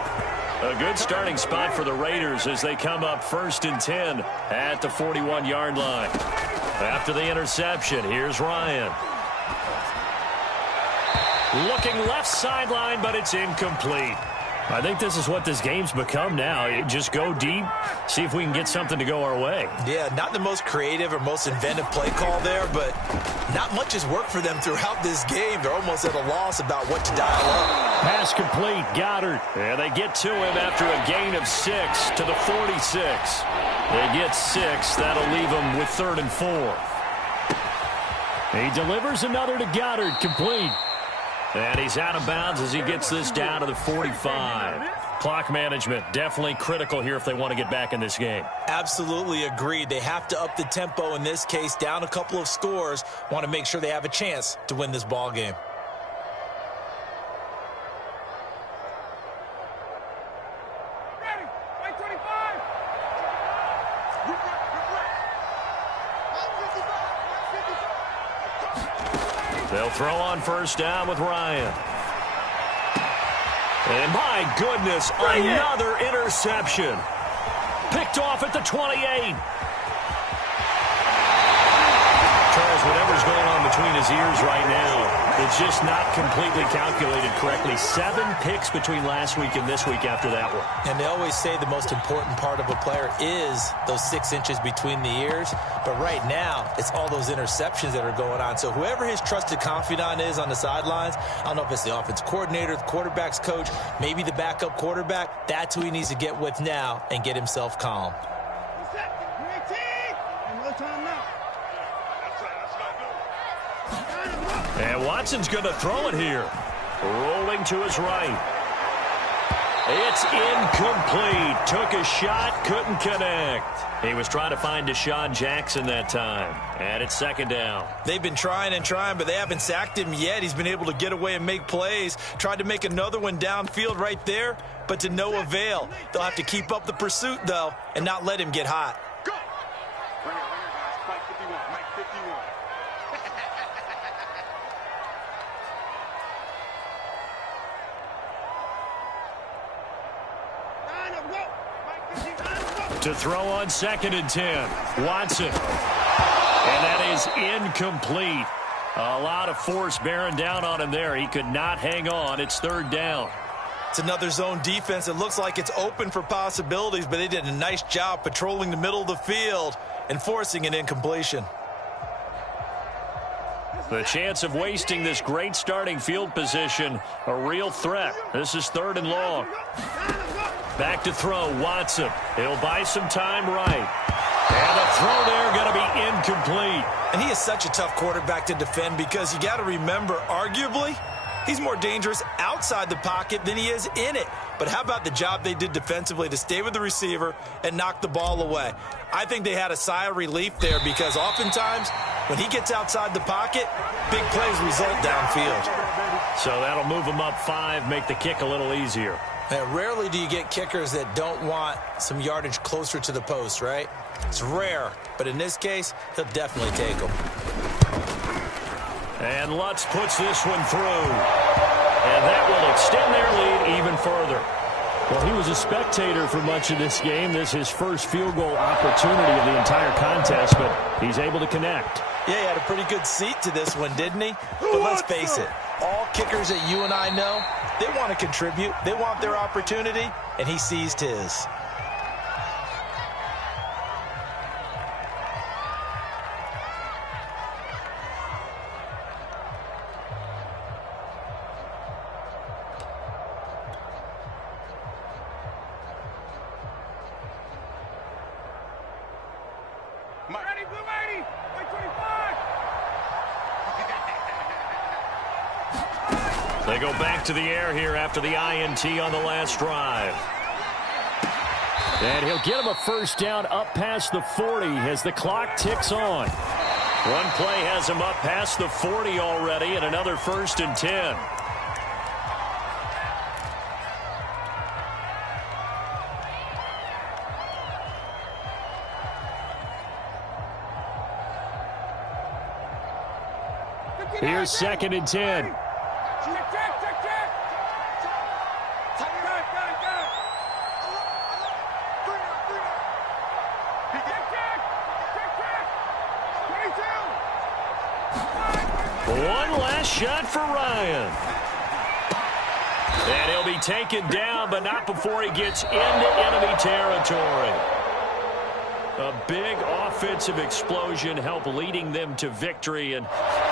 A good starting spot for the Raiders as they come up 1st and 10 at the 41-yard line. After the interception, here's Ryan. Looking left sideline, but it's incomplete. I think this is what this game's become now. Just go deep, see if we can get something to go our way. Yeah, not the most creative or most inventive play call there, but not much has worked for them throughout this game. They're almost at a loss about what to dial up. Pass complete, Goddard. And they get to him after a gain of 6 to the 46. They get 6. That'll leave them with 3rd and 4. He delivers another to Goddard, complete. And he's out of bounds as he gets this down to the 45. Clock management definitely critical here if they want to get back in this game. Absolutely agreed. They have to up the tempo in this case, down a couple of scores. Want to make sure they have a chance to win this ball game. They'll throw on 1st down with Ryan. And my goodness, another interception. Picked off at the 28. Charles, whatever's going on between his ears right now, it's just not completely calculated correctly. 7 picks between last week and this week after that one. And they always say the most important part of a player is those 6 inches between the ears. But right now, it's all those interceptions that are going on. So whoever his trusted confidant is on the sidelines, I don't know if it's the offense coordinator, the quarterback's coach, maybe the backup quarterback, that's who he needs to get with now and get himself calm. And Watson's going to throw it here. Rolling to his right. It's incomplete. Took a shot, couldn't connect. He was trying to find Deshaun Jackson that time. And it's 2nd down. They've been trying and trying, but they haven't sacked him yet. He's been able to get away and make plays. Tried to make another one downfield right there, but to no avail. They'll have to keep up the pursuit, though, and not let him get hot. To throw on 2nd and 10. Watson. And that is incomplete. A lot of force bearing down on him there. He could not hang on. It's 3rd down. It's another zone defense. It looks like it's open for possibilities, but they did a nice job patrolling the middle of the field and forcing an incompletion. The chance of wasting this great starting field position, a real threat. This is 3rd and long. Back to throw, Watson. He'll buy some time right. And the throw there going to be incomplete. And he is such a tough quarterback to defend because you got to remember, arguably, He's more dangerous outside the pocket than he is in it. But how about the job they did defensively to stay with the receiver and knock the ball away? I think they had a sigh of relief there because oftentimes when he gets outside the pocket, big plays result downfield. So that'll move him up 5, make the kick a little easier. And rarely do you get kickers that don't want some yardage closer to the post, right? It's rare, but in this case, he'll definitely take them. And Lutz puts this one through. And that will extend their lead even further. Well, he was a spectator for much of this game. This is his first field goal opportunity of the entire contest, but he's able to connect. Yeah, he had a pretty good seat to this one, didn't he? But let's face it, all kickers that you and I know, they want to contribute. They want their opportunity, and he seized his. Ready, blue 80, 25. They go back to the air here after the INT on the last drive. And he'll get him a first down up past the 40 as the clock ticks on. One play has him up past the 40 already, and another 1st and 10. Here's 2nd and 10. Check. One last shot for Ryan. And he'll be taken down, but not before he gets into enemy territory. A big offensive explosion helped leading them to victory. And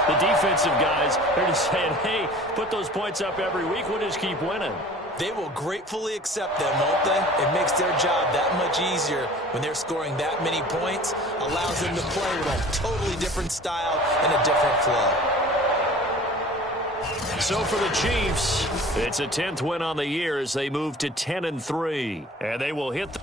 the defensive guys, they're just saying, hey, put those points up every week. We'll just keep winning. They will gratefully accept them, won't they? It makes their job that much easier when they're scoring that many points. Allows them to play with a totally different style and a different flow. So for the Chiefs, it's a 10th win on the year as they move to 10-3. And they will hit the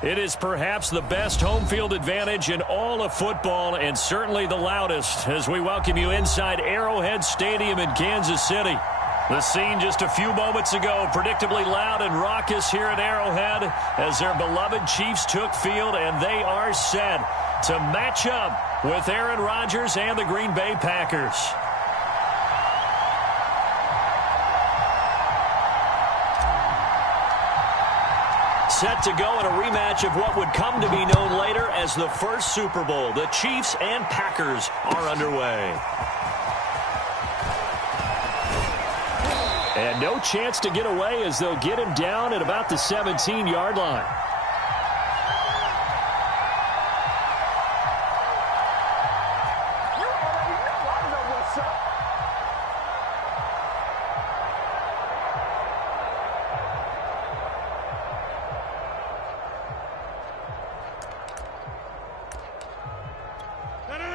It is perhaps the best home field advantage in all of football and certainly the loudest as we welcome you inside Arrowhead Stadium in Kansas City. The scene just a few moments ago, predictably loud and raucous here at Arrowhead as their beloved Chiefs took field, and they are set to match up with Aaron Rodgers and the Green Bay Packers. Set to go in a rematch of what would come to be known later as the first Super Bowl. The Chiefs and Packers are underway. And no chance to get away as they'll get him down at about the 17-yard line.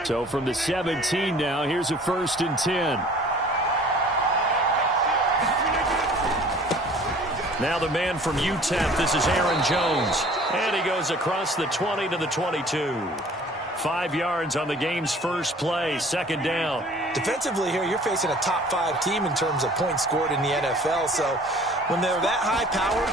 So from the 17 now, here's a 1st and 10. Now the man from UTEP, this is Aaron Jones. And he goes across the 20 to the 22. 5 yards on the game's first play, 2nd down. Defensively here, you're facing a top 5 team in terms of points scored in the NFL. So when they're that high powered,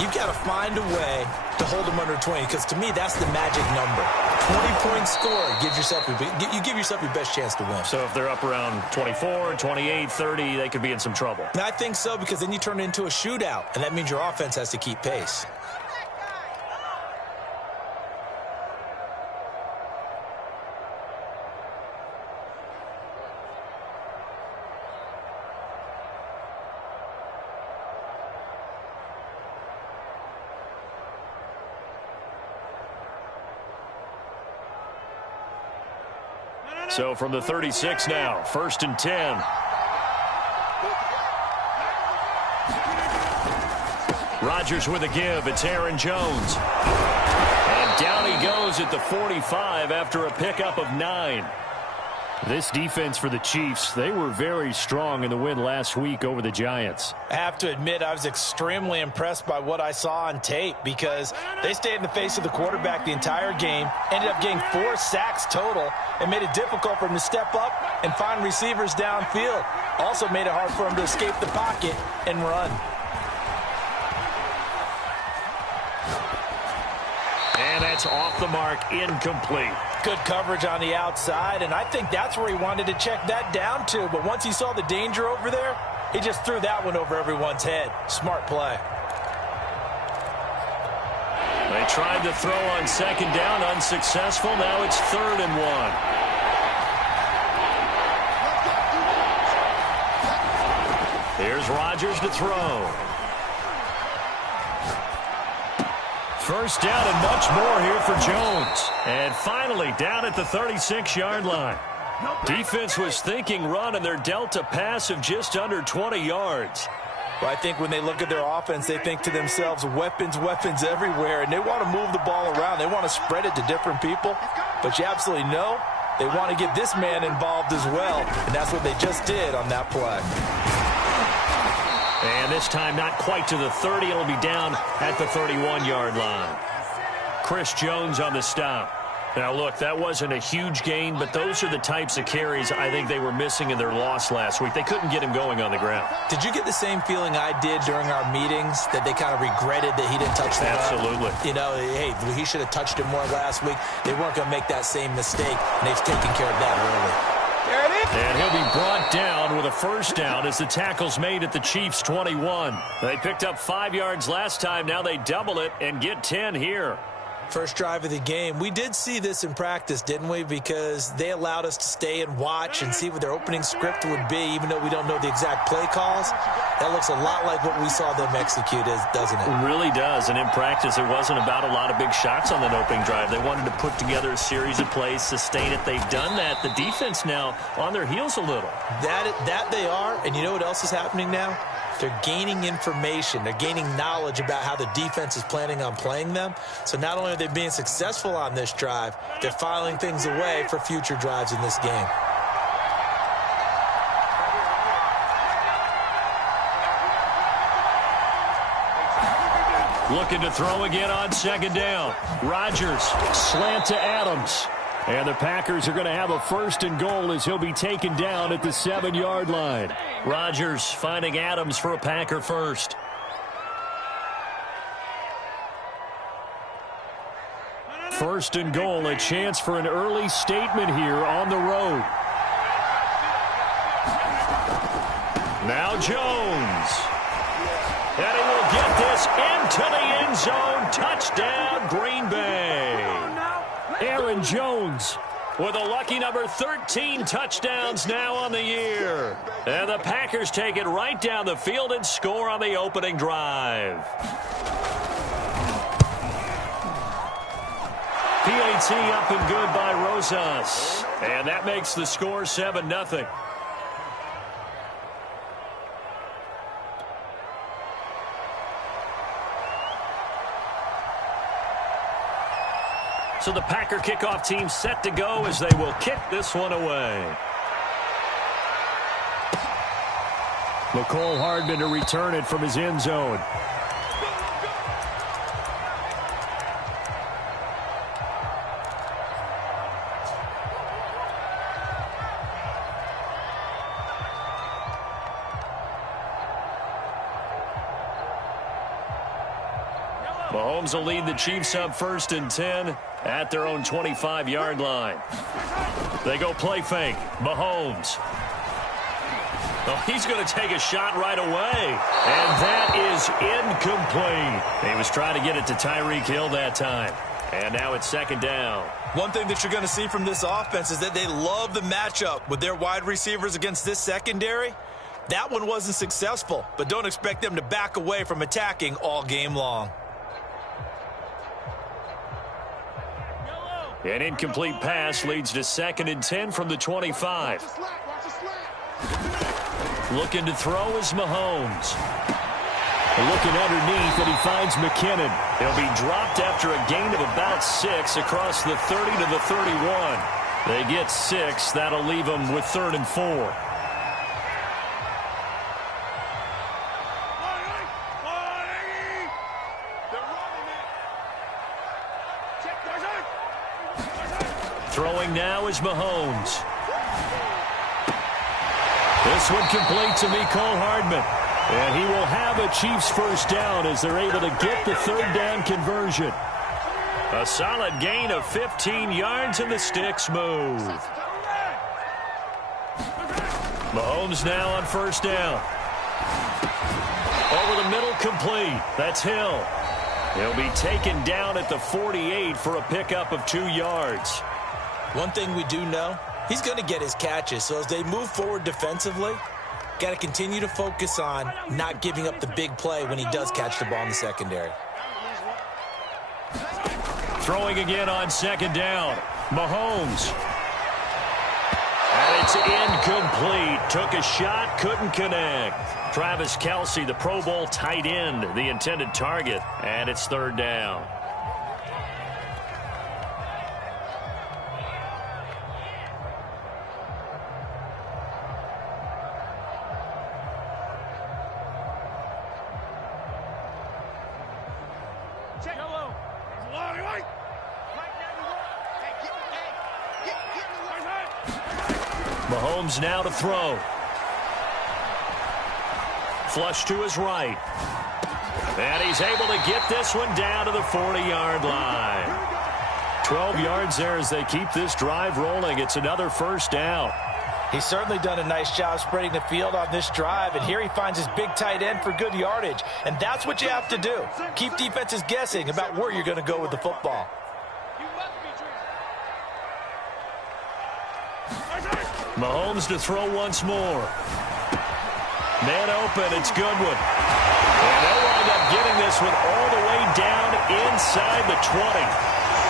you've got to find a way to hold them under 20, because to me, that's the magic number. 20 points scored, you give yourself your best chance to win. So if they're up around 24, 28, 30, they could be in some trouble. And I think so, because then you turn it into a shootout, and that means your offense has to keep pace. So from the 36 now, 1st and 10. Rodgers with a give. It's Aaron Jones. And down he goes at the 45 after a pickup of 9. This defense for the Chiefs, they were very strong in the win last week over the Giants. I have to admit, I was extremely impressed by what I saw on tape, because they stayed in the face of the quarterback the entire game, ended up getting 4 sacks total, and made it difficult for him to step up and find receivers downfield. Also made it hard for him to escape the pocket and run. And that's off the mark, incomplete. Good coverage on the outside, and I think that's where he wanted to check that down to. But once he saw the danger over there, he just threw that one over everyone's head. Smart play. They tried to throw on 2nd down, unsuccessful. Now it's 3rd and 1. Here's Rodgers to throw. 1st down and much more here for Jones. And finally down at the 36-yard line. Defense was thinking run, and they're dealt a pass of just under 20 yards. Well, I think when they look at their offense, they think to themselves, weapons, weapons everywhere, and they want to move the ball around. They want to spread it to different people. But you absolutely know they want to get this man involved as well, and that's what they just did on that play. And this time not quite to the 30. It'll be down at the 31-yard line. Chris Jones on the stop. Now, look, that wasn't a huge gain, but those are the types of carries I think they were missing in their loss last week. They couldn't get him going on the ground. Did you get the same feeling I did during our meetings, that they kind of regretted that he didn't touch the ball? Absolutely. You know, hey, he should have touched it more last week. They weren't going to make that same mistake, and they've taken care of that early. And he'll be brought down with a 1st down as the tackle's made at the Chiefs' 21. They picked up 5 yards last time. Now they double it and get 10 here. First drive of the game. We did see this in practice, didn't we? Because they allowed us to stay and watch and see what their opening script would be, even though we don't know the exact play calls. That looks a lot like what we saw them execute, doesn't it? It really does. And in practice, it wasn't about a lot of big shots on that opening drive. They wanted to put together a series of plays, sustain it. They've done that. The defense now on their heels a little. That they are. And you know what else is happening now? They're gaining information. They're gaining knowledge about how the defense is planning on playing them. So not only are they being successful on this drive, they're filing things away for future drives in this game. Looking to throw again on second down. Rodgers, slant to Adams. And the Packers are going to have a first and goal as he'll be taken down at the 7-yard line. Rodgers finding Adams for a Packer first. First and goal, a chance for an early statement here on the road. Now Jones. And he will get this into the end zone. Touchdown, Green Bay. Aaron Jones with a lucky number 13 touchdowns now on the year. And the Packers take it right down the field and score on the opening drive. PAT up and good by Rosas. And that makes the score 7-0. So the Packer kickoff team set to go as they will kick this one away. McCole Hardman to return it from his end zone. Mahomes will lead the Chiefs up 1st and 10 at their own 25-yard line. They go play fake. Mahomes. Oh, he's going to take a shot right away. And that is incomplete. He was trying to get it to Tyreek Hill that time. And now it's second down. One thing that you're going to see from this offense is that they love the matchup with their wide receivers against this secondary. That one wasn't successful, but don't expect them to back away from attacking all game long. An incomplete pass leads to 2nd and 10 from the 25. Looking to throw is Mahomes. Looking underneath, and he finds McKinnon. He'll be dropped after a gain of about 6 across the 30 to the 31. They get 6. That'll leave them with 3rd and 4. Throwing now is Mahomes. This one complete to Mecole Hardman. And he will have a Chiefs first down as they're able to get the 3rd down conversion. A solid gain of 15 yards and the sticks move. Mahomes now on 1st down. Over the middle complete. That's Hill. He'll be taken down at the 48 for a pickup of 2 yards. One thing we do know, he's going to get his catches. So as they move forward defensively, got to continue to focus on not giving up the big play when he does catch the ball in the secondary. Throwing again on 2nd down. Mahomes. And it's incomplete. Took a shot, couldn't connect. Travis Kelce, the Pro Bowl tight end, the intended target. And it's 3rd down. Mahomes now to throw. Flush to his right. And he's able to get this one down to the 40-yard line. 12 yards there as they keep this drive rolling. It's another 1st down. He's certainly done a nice job spreading the field on this drive, and here he finds his big tight end for good yardage. And that's what you have to do. Keep defenses guessing about where you're going to go with the football. Mahomes to throw once more. Man open, it's Goodwin. And they'll wind up getting this one all the way down inside the 20.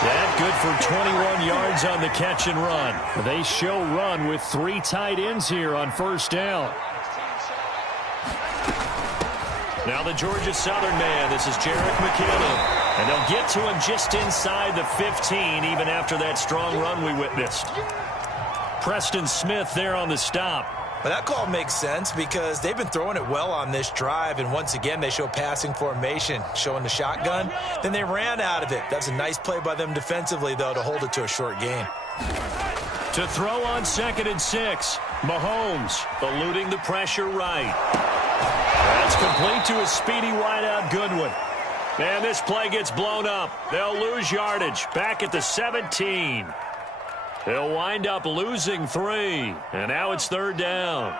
That good for 21 yards on the catch and run. They show run with 3 tight ends here on 1st down. Now the Georgia Southern man, this is Jerick McKinnon. And they'll get to him just inside the 15 even after that strong run we witnessed. Preston Smith there on the stop. But that call makes sense because they've been throwing it well on this drive, and once again they show passing formation, showing the shotgun. Then they ran out of it. That's a nice play by them defensively, though, to hold it to a short gain. To throw on 2nd and 6, Mahomes eluding the pressure right. That's complete to a speedy wideout Goodwin. And this play gets blown up. They'll lose yardage back at the 17. They'll wind up losing 3. And now it's 3rd down.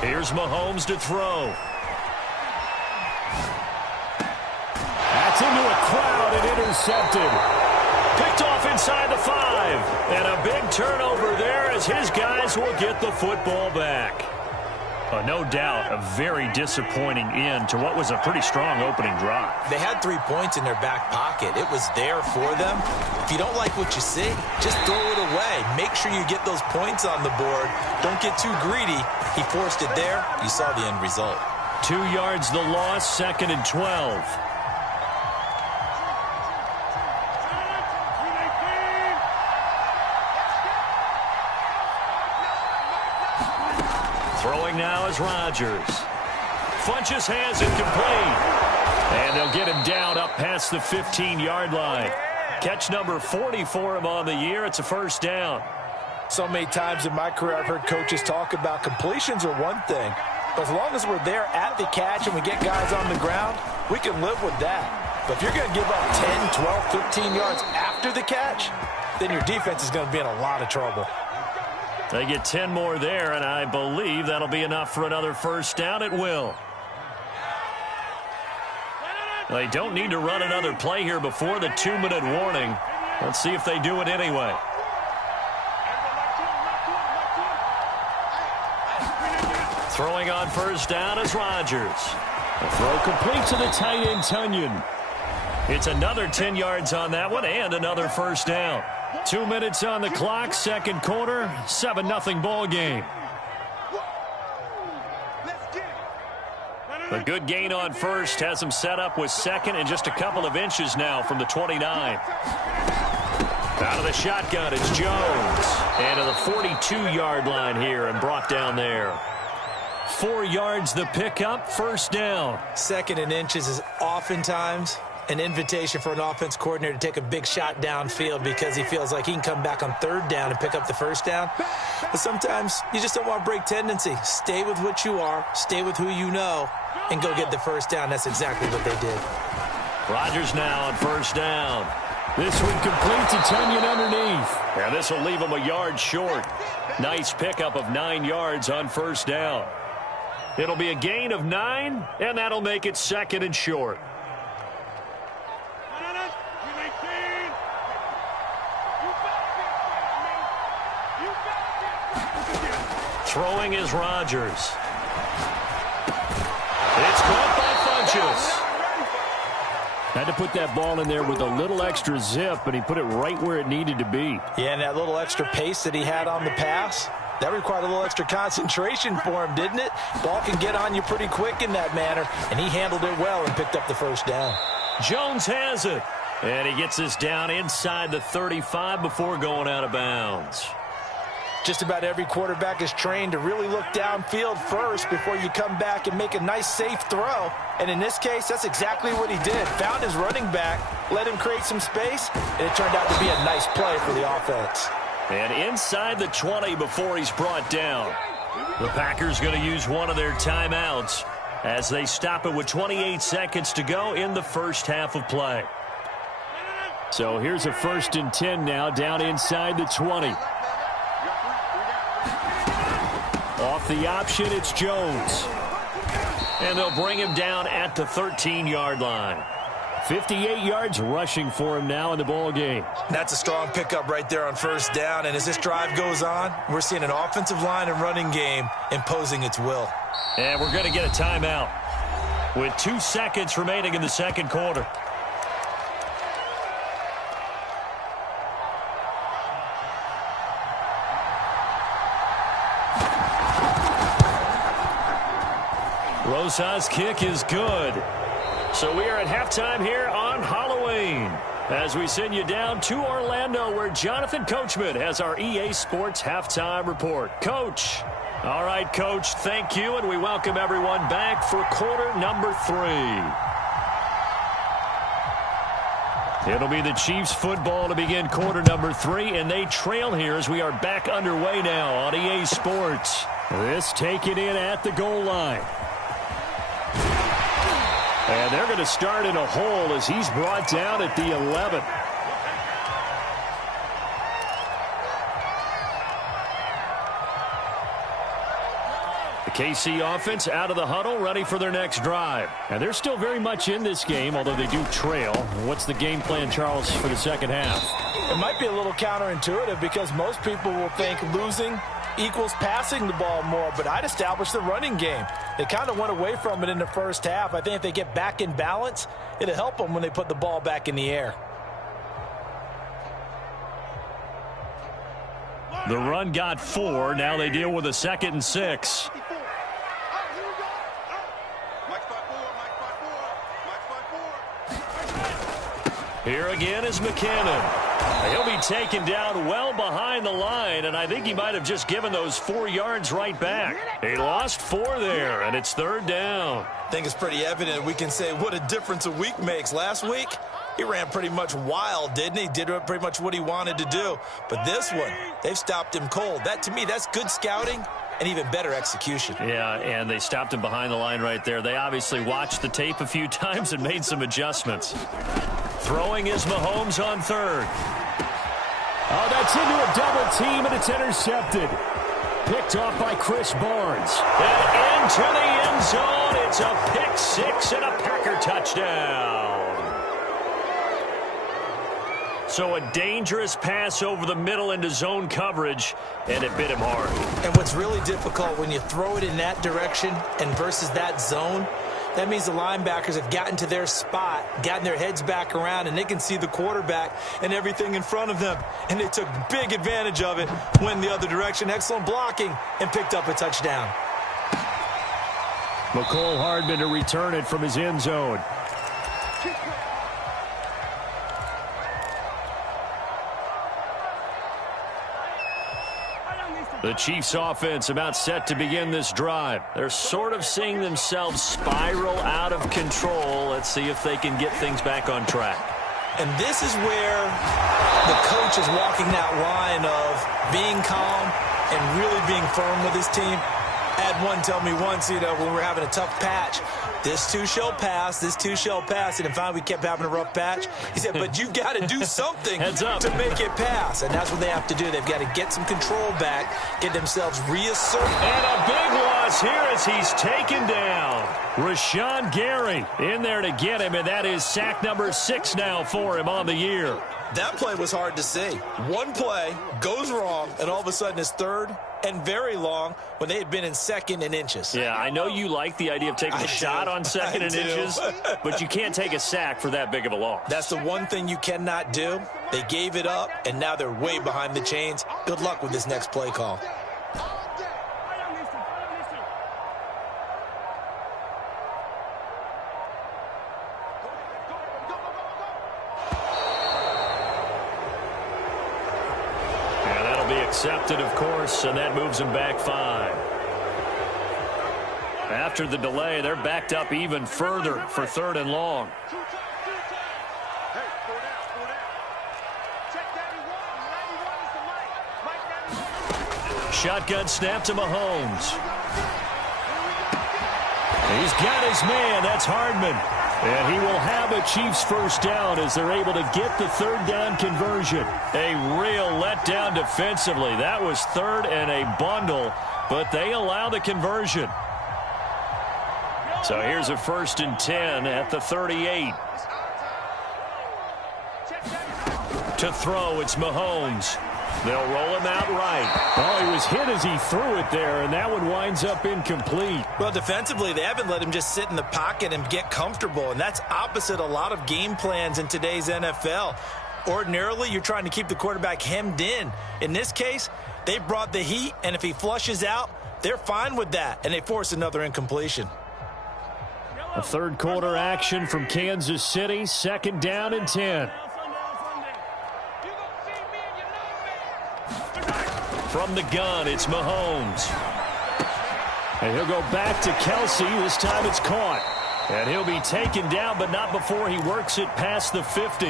Here's Mahomes to throw. That's into a crowd and intercepted. Picked off inside the 5. And a big turnover there as his guys will get the football back. No doubt a very disappointing end to what was a pretty strong opening drive. They had 3 points in their back pocket. It was there for them. If you don't like what you see, just throw it away. Make sure you get those points on the board. Don't get too greedy. He forced it there. You saw the end result. 2 yards the loss, 2nd and 12. Throwing now is Rodgers. Funches has it complete. And they'll get him down up past the 15-yard line. Catch number 40 for him on the year. It's a 1st down. So many times in my career I've heard coaches talk about completions are one thing. But as long as we're there at the catch and we get guys on the ground, we can live with that. But if you're going to give up 10, 12, 15 yards after the catch, then your defense is going to be in a lot of trouble. They get 10 more there, and I believe that'll be enough for another 1st down. It will. They don't need to run another play here before the 2-minute warning. Let's see if they do it anyway. Throwing on 1st down is Rodgers. The throw complete to the tight end, Tunyon. It's another 10 yards on that one and another 1st down. 2 minutes on the clock, 2nd quarter, 7-0 ball game. A good gain on 1st has him set up with 2nd and just a couple of inches now from the 29. Out of the shotgun, it's Jones. And to the 42-yard line here and brought down there. 4 yards the pickup, 1st down. 2nd and inches is oftentimes an invitation for an offense coordinator to take a big shot downfield because he feels like he can come back on 3rd down and pick up the 1st down. But sometimes you just don't want to break tendency. Stay with what you are, stay with who you know, and go get the 1st down. That's exactly what they did. Rodgers now on 1st down. This one complete to Tunyon underneath. And this will leave him a yard short. Nice pickup of 9 yards on 1st down. It'll be a gain of 9, and that'll make it 2nd and short. Throwing is Rodgers. It's caught by Funches. Had to put that ball in there with a little extra zip, and he put it right where it needed to be. Yeah, and that little extra pace that he had on the pass, that required a little extra concentration for him, didn't it? Ball can get on you pretty quick in that manner, and he handled it well and picked up the 1st down. Jones has it. And he gets this down inside the 35 before going out of bounds. Just about every quarterback is trained to really look downfield first before you come back and make a nice, safe throw. And in this case, that's exactly what he did. Found his running back, let him create some space, and it turned out to be a nice play for the offense. And inside the 20 before he's brought down. The Packers going to use one of their timeouts as they stop it with 28 seconds to go in the 1st half of play. So here's a 1st and 10 now, down inside the 20. Off the option, it's Jones. And they'll bring him down at the 13-yard line. 58 yards rushing for him now in the ball game. That's a strong pickup right there on 1st down. And as this drive goes on, we're seeing an offensive line and running game imposing its will. And we're going to get a timeout with 2 seconds remaining in the 2nd quarter. Rosa's kick is good. So we are at halftime here on Halloween. As we send you down to Orlando, where Jonathan Coachman has our EA Sports halftime report. Coach. All right, Coach, thank you, and we welcome everyone back for quarter number 3. It'll be the Chiefs football to begin quarter number 3, and they trail here as we are back underway now on EA Sports. This taken in at the goal line. And they're going to start in a hole as he's brought down at the 11. The KC offense out of the huddle, ready for their next drive. And they're still very much in this game, although they do trail. What's the game plan, Charles, for the second half? It might be a little counterintuitive because most people will think losing equals passing the ball more, but I'd establish the running game. They kind of went away from it in the first half. I think if they get back in balance, it'll help them when they put the ball back in the air. The run got 4. Now they deal with a 2nd and 6. Here again is McKinnon. He'll be taken down well behind the line, and I think he might have just given those 4 yards right back. He lost 4 there, and it's 3rd down. I think it's pretty evident. We can say what a difference a week makes. Last week, he ran pretty much wild, didn't he? Did pretty much what he wanted to do. But this one, they've stopped him cold. That, to me, that's good scouting and even better execution. Yeah, and they stopped him behind the line right there. They obviously watched the tape a few times and made some adjustments. Throwing is Mahomes on 3rd. Oh, that's into a double team, and it's intercepted. Picked off by Chris Barnes. And into the end zone. It's a pick 6 and a Packer touchdown. So a dangerous pass over the middle into zone coverage, and it bit him hard. And what's really difficult when you throw it in that direction and versus that zone, that means the linebackers have gotten to their spot, gotten their heads back around, and they can see the quarterback and everything in front of them. And they took big advantage of it, went the other direction, excellent blocking, and picked up a touchdown. McCole Hardman to return it from his end zone. The Chiefs offense about set to begin this drive. They're sort of seeing themselves spiral out of control. Let's see if they can get things back on track. And this is where the coach is walking that line of being calm and really being firm with his team. I had one tell me once, when we were having a tough patch, this too shall pass, this too shall pass. And then finally we kept having a rough patch. He said, but you've got to do something to make it pass. And that's what they have to do. They've got to get some control back, get themselves reasserted. And a big loss here as he's taken down. Rashawn Gary in there to get him, and that is sack number 6 now for him on the year. That play was hard to see. One play goes wrong, and all of a sudden it's 3rd and very long when they had been in 2nd and inches. Yeah, I know you like the idea of taking a shot on 2nd and inches, but you can't take a sack for that big of a loss. That's the one thing you cannot do. They gave it up, and now they're way behind the chains. Good luck with this next play call. Accepted, of course, and that moves him back 5. After the delay, they're backed up even further for 3rd and long. Shotgun snap to Mahomes. He's got his man. That's Hardman. And he will have a Chiefs first down as they're able to get the 3rd down conversion. A real letdown defensively. That was 3rd and a bundle, but they allow the conversion. So here's a 1st and 10 at the 38. To throw, it's Mahomes. They'll roll him out right. Oh, he was hit as he threw it there, and that one winds up incomplete. Well, defensively, they haven't let him just sit in the pocket and get comfortable, and that's opposite a lot of game plans in today's NFL. Ordinarily, you're trying to keep the quarterback hemmed in. In this case, they brought the heat, and if he flushes out, they're fine with that, and they force another incompletion. A 3rd quarter action from Kansas City, 2nd down and 10. From the gun, it's Mahomes. And he'll go back to Kelsey. This time it's caught. And he'll be taken down, but not before he works it past the 50.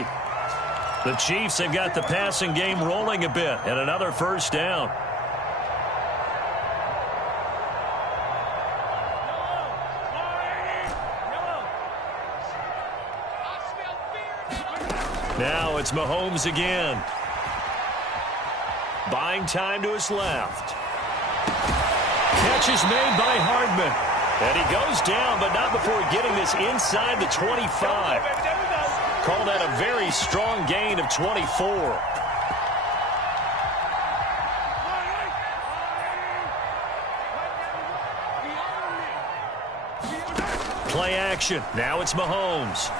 The Chiefs have got the passing game rolling a bit, and another first down. Now it's Mahomes again. Buying time to his left. Catch is made by Hardman. And he goes down, but not before getting this inside the 25. Call that a very strong gain of 24. Play action. Now it's Mahomes.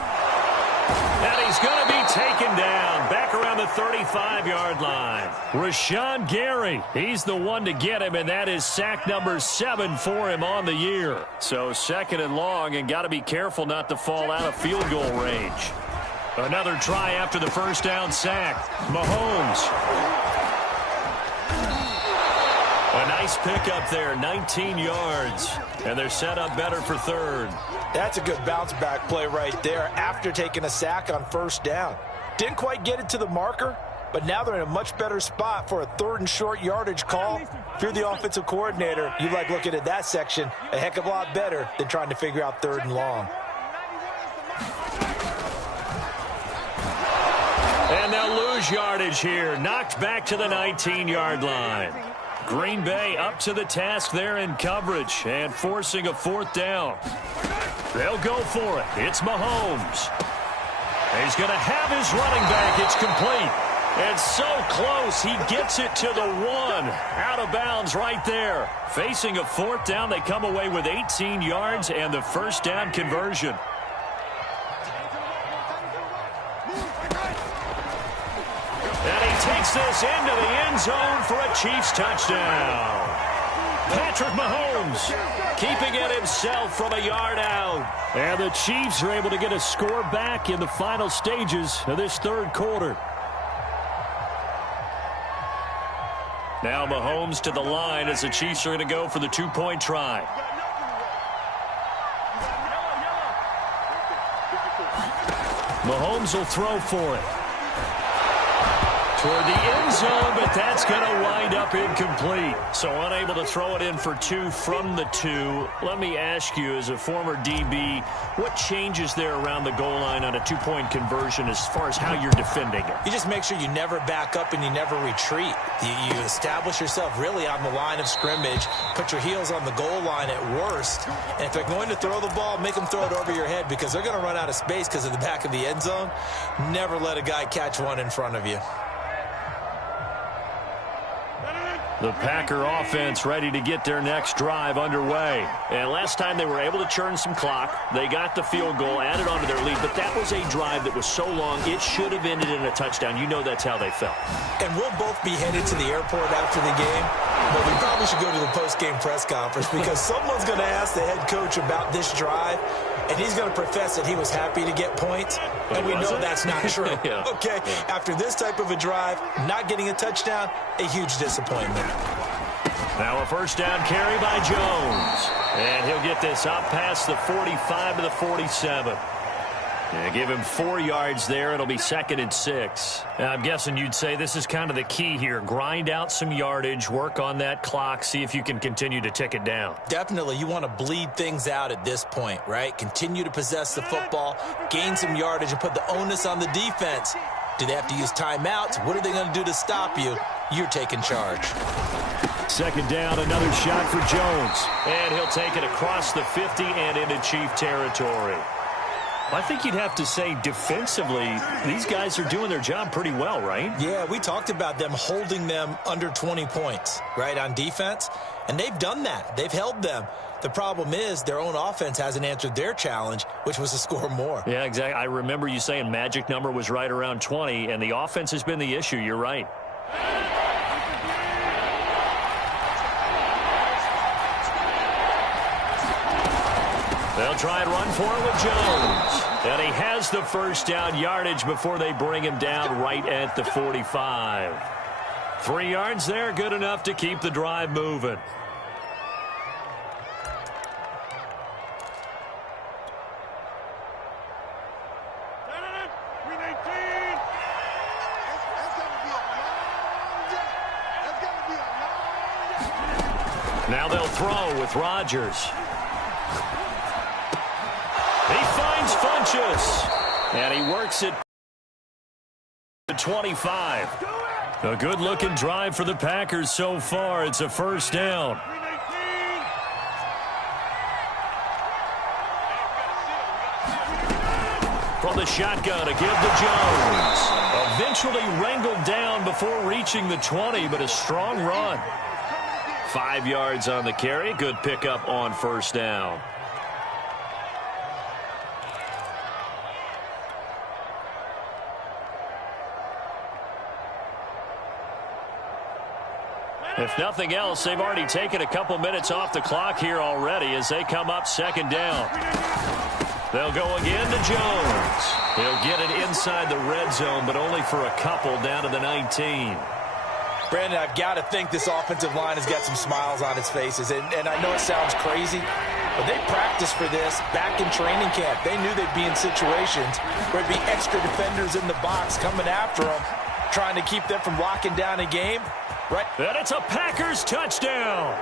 And he's going to be taken down back around the 35-yard line. Rashawn Gary, he's the one to get him, and that is sack number 7 for him on the year. So second and long, and got to be careful not to fall out of field goal range. Another try after the first down sack. Mahomes. A nice pickup there, 19 yards. And they're set up better for third. That's a good bounce-back play right there after taking a sack on first down. Didn't quite get it to the marker, but now they're in a much better spot for a third and short yardage call. If you're the offensive coordinator, you like looking at that section a heck of a lot better than trying to figure out third and long. And they'll lose yardage here. Knocked back to the 19-yard line. Green Bay up to the task there in coverage and forcing a fourth down. They'll go for it. It's Mahomes. He's going to have his running back. It's complete. And so close, he gets it to the 1. Out of bounds right there. Facing a fourth down, they come away with 18 yards and the first down conversion. And he takes this into the end zone for a Chiefs touchdown. Patrick Mahomes keeping it himself from a yard out. And the Chiefs are able to get a score back in the final stages of this third quarter. Now Mahomes to the line as the Chiefs are going to go for the two-point try. Mahomes will throw for it. Toward the end zone, but that's going to wind up incomplete. So unable to throw it in for 2 from the 2. Let me ask you, as a former DB, what changes there around the goal line on a two-point conversion as far as how you're defending it? You just make sure you never back up and you never retreat. You establish yourself really on the line of scrimmage, put your heels on the goal line at worst, and if they're going to throw the ball, make them throw it over your head because they're going to run out of space because of the back of the end zone. Never let a guy catch one in front of you. The Packer offense ready to get their next drive underway. And last time they were able to churn some clock. They got the field goal, added on to their lead. But that was a drive that was so long, it should have ended in a touchdown. You know that's how they felt. And we'll both be headed to the airport after the game. But we probably should go to the post-game press conference because someone's going to ask the head coach about this drive. And he's going to profess that he was happy to get points. And we know that's not true. Yeah. Okay, after this type of a drive, not getting a touchdown, a huge disappointment. Now a first down carry by Jones. And he'll get this up past the 45 to the 47. Yeah, give him 4 yards there. It'll be 2nd and 6. Now, I'm guessing you'd say this is kind of the key here. Grind out some yardage, work on that clock, see if you can continue to tick it down. Definitely. You want to bleed things out at this point, right? Continue to possess the football, gain some yardage, and put the onus on the defense. Do they have to use timeouts? What are they going to do to stop you? You're taking charge. Second down, another shot for Jones. And he'll take it across the 50 and into Chief territory. I think you'd have to say defensively, these guys are doing their job pretty well, right? Yeah, we talked about them holding them under 20 points, right, on defense. And they've done that. They've held them. The problem is their own offense hasn't answered their challenge, which was to score more. Yeah, exactly. I remember you saying magic number was right around 20, and the offense has been the issue. You're right. They'll try and run for it with Jones. And he has the first down yardage before they bring him down right at the 45. 3 yards there, good enough to keep the drive moving. Now they'll throw with Rodgers. He finds Funchess. And he works it to 25. A good-looking drive for the Packers so far. It's a first down. From the shotgun, a give to Jones. Eventually wrangled down before reaching the 20, but a strong run. 5 yards on the carry. Good pickup on first down. If nothing else, they've already taken a couple minutes off the clock here already as they come up second down. They'll go again to Jones. He'll get it inside the red zone, but only for a couple down to the 19. Brandon, I've got to think this offensive line has got some smiles on its faces. And I know it sounds crazy, but they practiced for this back in training camp. They knew they'd be in situations where there'd be extra defenders in the box coming after them, trying to keep them from locking down a game. Right. And it's a Packers touchdown.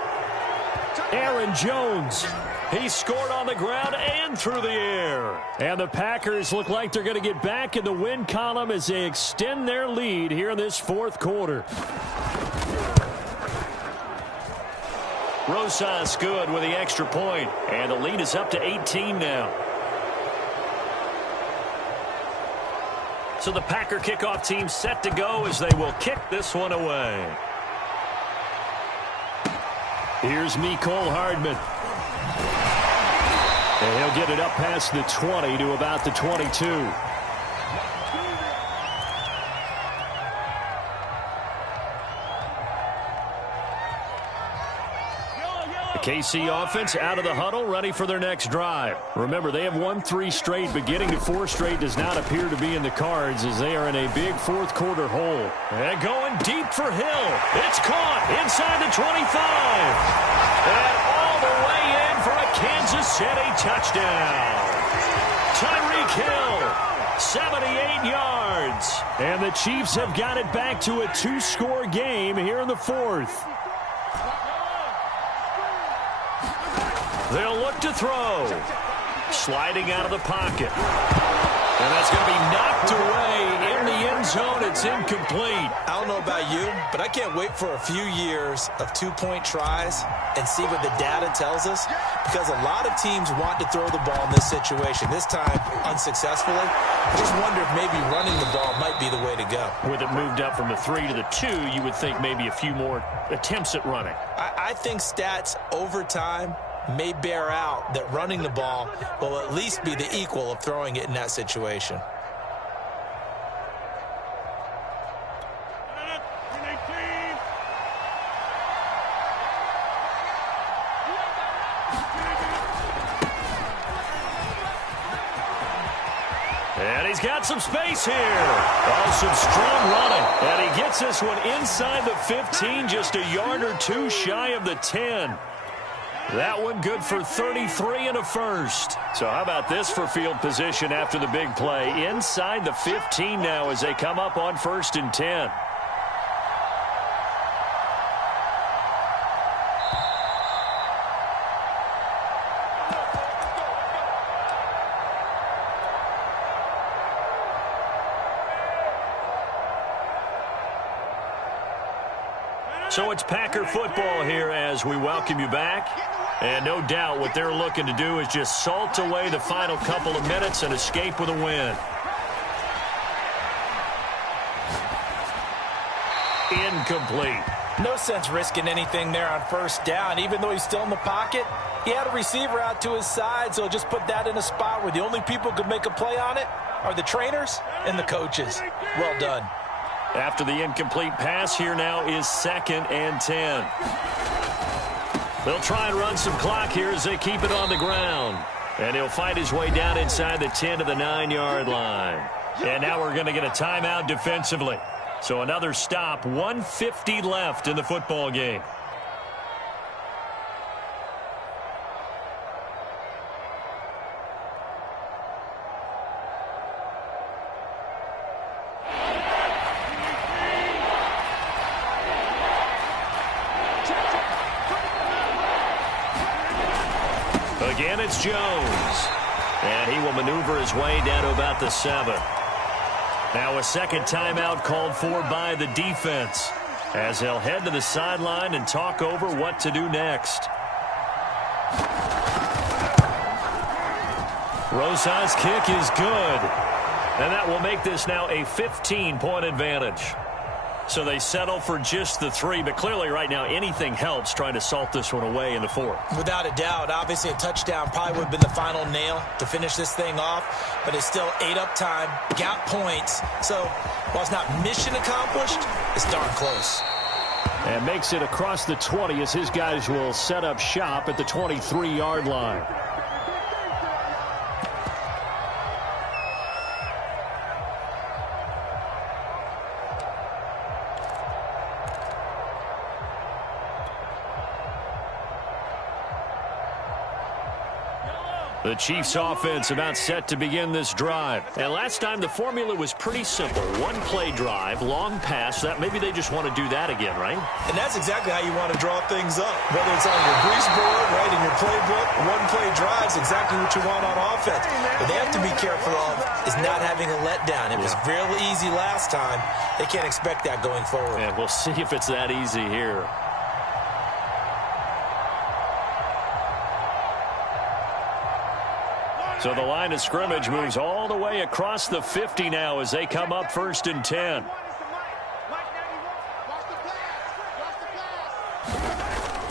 Aaron Jones. He scored on the ground and through the air. And the Packers look like they're going to get back in the win column as they extend their lead here in this fourth quarter. Rosas good with the extra point. And the lead is up to 18 now. So the Packer kickoff team set to go as they will kick this one away. Here's Mecole Hardman. And he'll get it up past the 20 to about the 22. The KC offense out of the huddle, ready for their next drive. Remember, they have won 3 straight, but getting to 4 straight does not appear to be in the cards as they are in a big fourth quarter hole. And going deep for Hill. It's caught inside the 25. And all the way in for a Kansas City touchdown. Tyreek Hill, 78 yards. And the Chiefs have got it back to a 2-score game here in the fourth. They'll look to throw. Sliding out of the pocket. And that's going to be knocked away in the end zone. It's incomplete. I don't know about you, but I can't wait for a few years of 2-point tries and see what the data tells us, because a lot of teams want to throw the ball in this situation. This time, unsuccessfully. I just wonder if maybe running the ball might be the way to go. With it moved up from the 3 to the 2, you would think maybe a few more attempts at running. I think stats over time may bear out that running the ball will at least be the equal of throwing it in that situation. And he's got some space here. Oh, some strong running. And he gets this one inside the 15, just a yard or 2 shy of the 10. That one good for 33 and a first. So how about this for field position after the big play? Inside the 15 now as they come up on 1st and 10. So it's Packer football here as we welcome you back. And no doubt what they're looking to do is just salt away the final couple of minutes and escape with a win. Incomplete. No sense risking anything there on 1st down. Even though he's still in the pocket, he had a receiver out to his side, so just put that in a spot where the only people who could make a play on it are the trainers and the coaches. Well done. After the incomplete pass, here now is 2nd and 10. They'll try and run some clock here as they keep it on the ground. And he'll fight his way down inside the 10 to the 9-yard line. And now we're going to get a timeout defensively. So another stop, 1:50 left in the football game. Again, it's Jones. And he will maneuver his way down to about the 7. Now a second timeout called for by the defense as they'll head to the sideline and talk over what to do next. Rosas' kick is good. And that will make this now a 15-point advantage. So they settle for just the 3, but clearly right now anything helps trying to salt this one away in the 4th. Without a doubt, obviously a touchdown probably would have been the final nail to finish this thing off, but it's still 8 up time, got points. So while it's not mission accomplished, it's darn close. And makes it across the 20 as his guys will set up shop at the 23-yard line. The Chiefs offense about set to begin this drive. And last time the formula was pretty simple. One-play drive, long pass. That maybe they just want to do that again, right? And that's exactly how you want to draw things up. Whether it's on your grease board, right, in your playbook, one-play drive is exactly what you want on offense. What they have to be careful of is not having a letdown. It was real easy last time. They can't expect that going forward. And we'll see if it's that easy here. So the line of scrimmage moves all the way across the 50 now as they come up 1st and 10.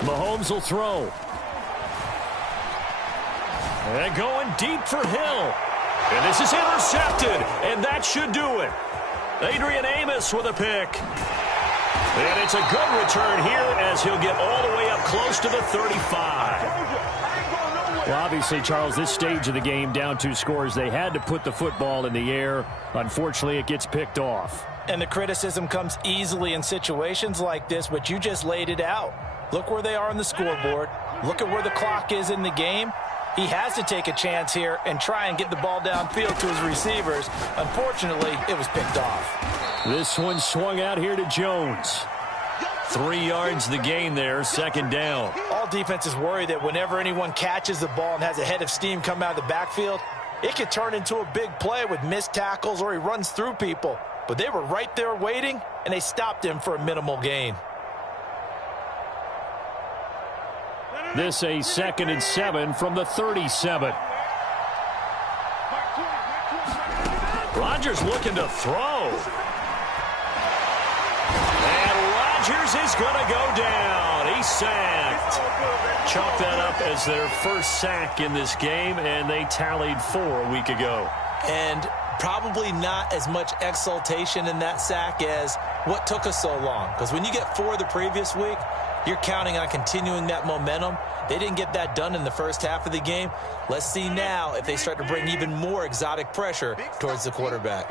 Mahomes will throw. And going deep for Hill. And this is intercepted, and that should do it. Adrian Amos with a pick. And it's a good return here as he'll get all the way up close to the 35. Well, obviously, Charles, this stage of the game, down 2 scores, they had to put the football in the air. Unfortunately, it gets picked off. And the criticism comes easily in situations like this, but you just laid it out. Look where they are on the scoreboard. Look at where the clock is in the game. He has to take a chance here and try and get the ball downfield to his receivers. Unfortunately, it was picked off. This one swung out here to Jones. 3 yards the gain there, 2nd down. All defenses worry that whenever anyone catches the ball and has a head of steam come out of the backfield, it could turn into a big play with missed tackles or he runs through people. But they were right there waiting, and they stopped him for a minimal gain. This a 2nd and 7 from the 37. Rodgers looking to throw. Rodgers is going to go down. He's sacked. Chalk that up as their first sack in this game, and they tallied 4 a week ago. And probably not as much exultation in that sack as what took us so long. Because when you get 4 the previous week, you're counting on continuing that momentum. They didn't get that done in the first half of the game. Let's see now if they start to bring even more exotic pressure towards the quarterback.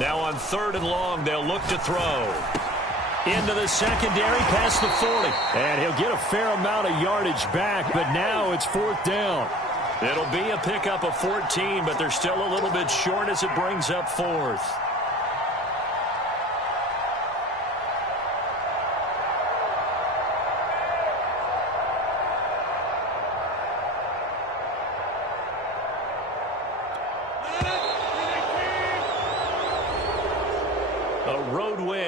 Now on 3rd and long, they'll look to throw. Into the secondary, past the 40. And he'll get a fair amount of yardage back, but now it's 4th down. It'll be a pickup of 14, but they're still a little bit short as it brings up 4th.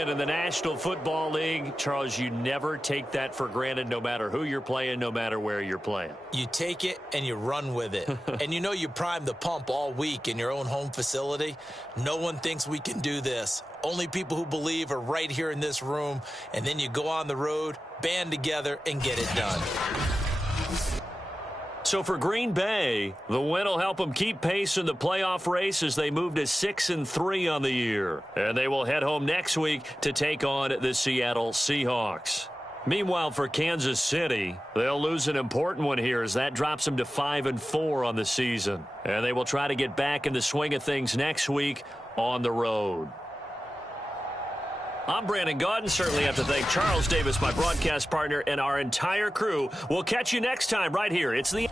In the National Football League, Charles, you never take that for granted no matter who you're playing, no matter where you're playing. You take it and you run with it. And you know you primed the pump all week in your own home facility. No one thinks we can do this. Only people who believe are right here in this room. And then you go on the road, band together, and get it done. So for Green Bay, the win will help them keep pace in the playoff race as they move to 6-3 on the year. And they will head home next week to take on the Seattle Seahawks. Meanwhile, for Kansas City, they'll lose an important one here as that drops them to 5-4 on the season. And they will try to get back in the swing of things next week on the road. I'm Brandon Gaudin. Certainly have to thank Charles Davis, my broadcast partner, and our entire crew. We'll catch you next time right here. It's the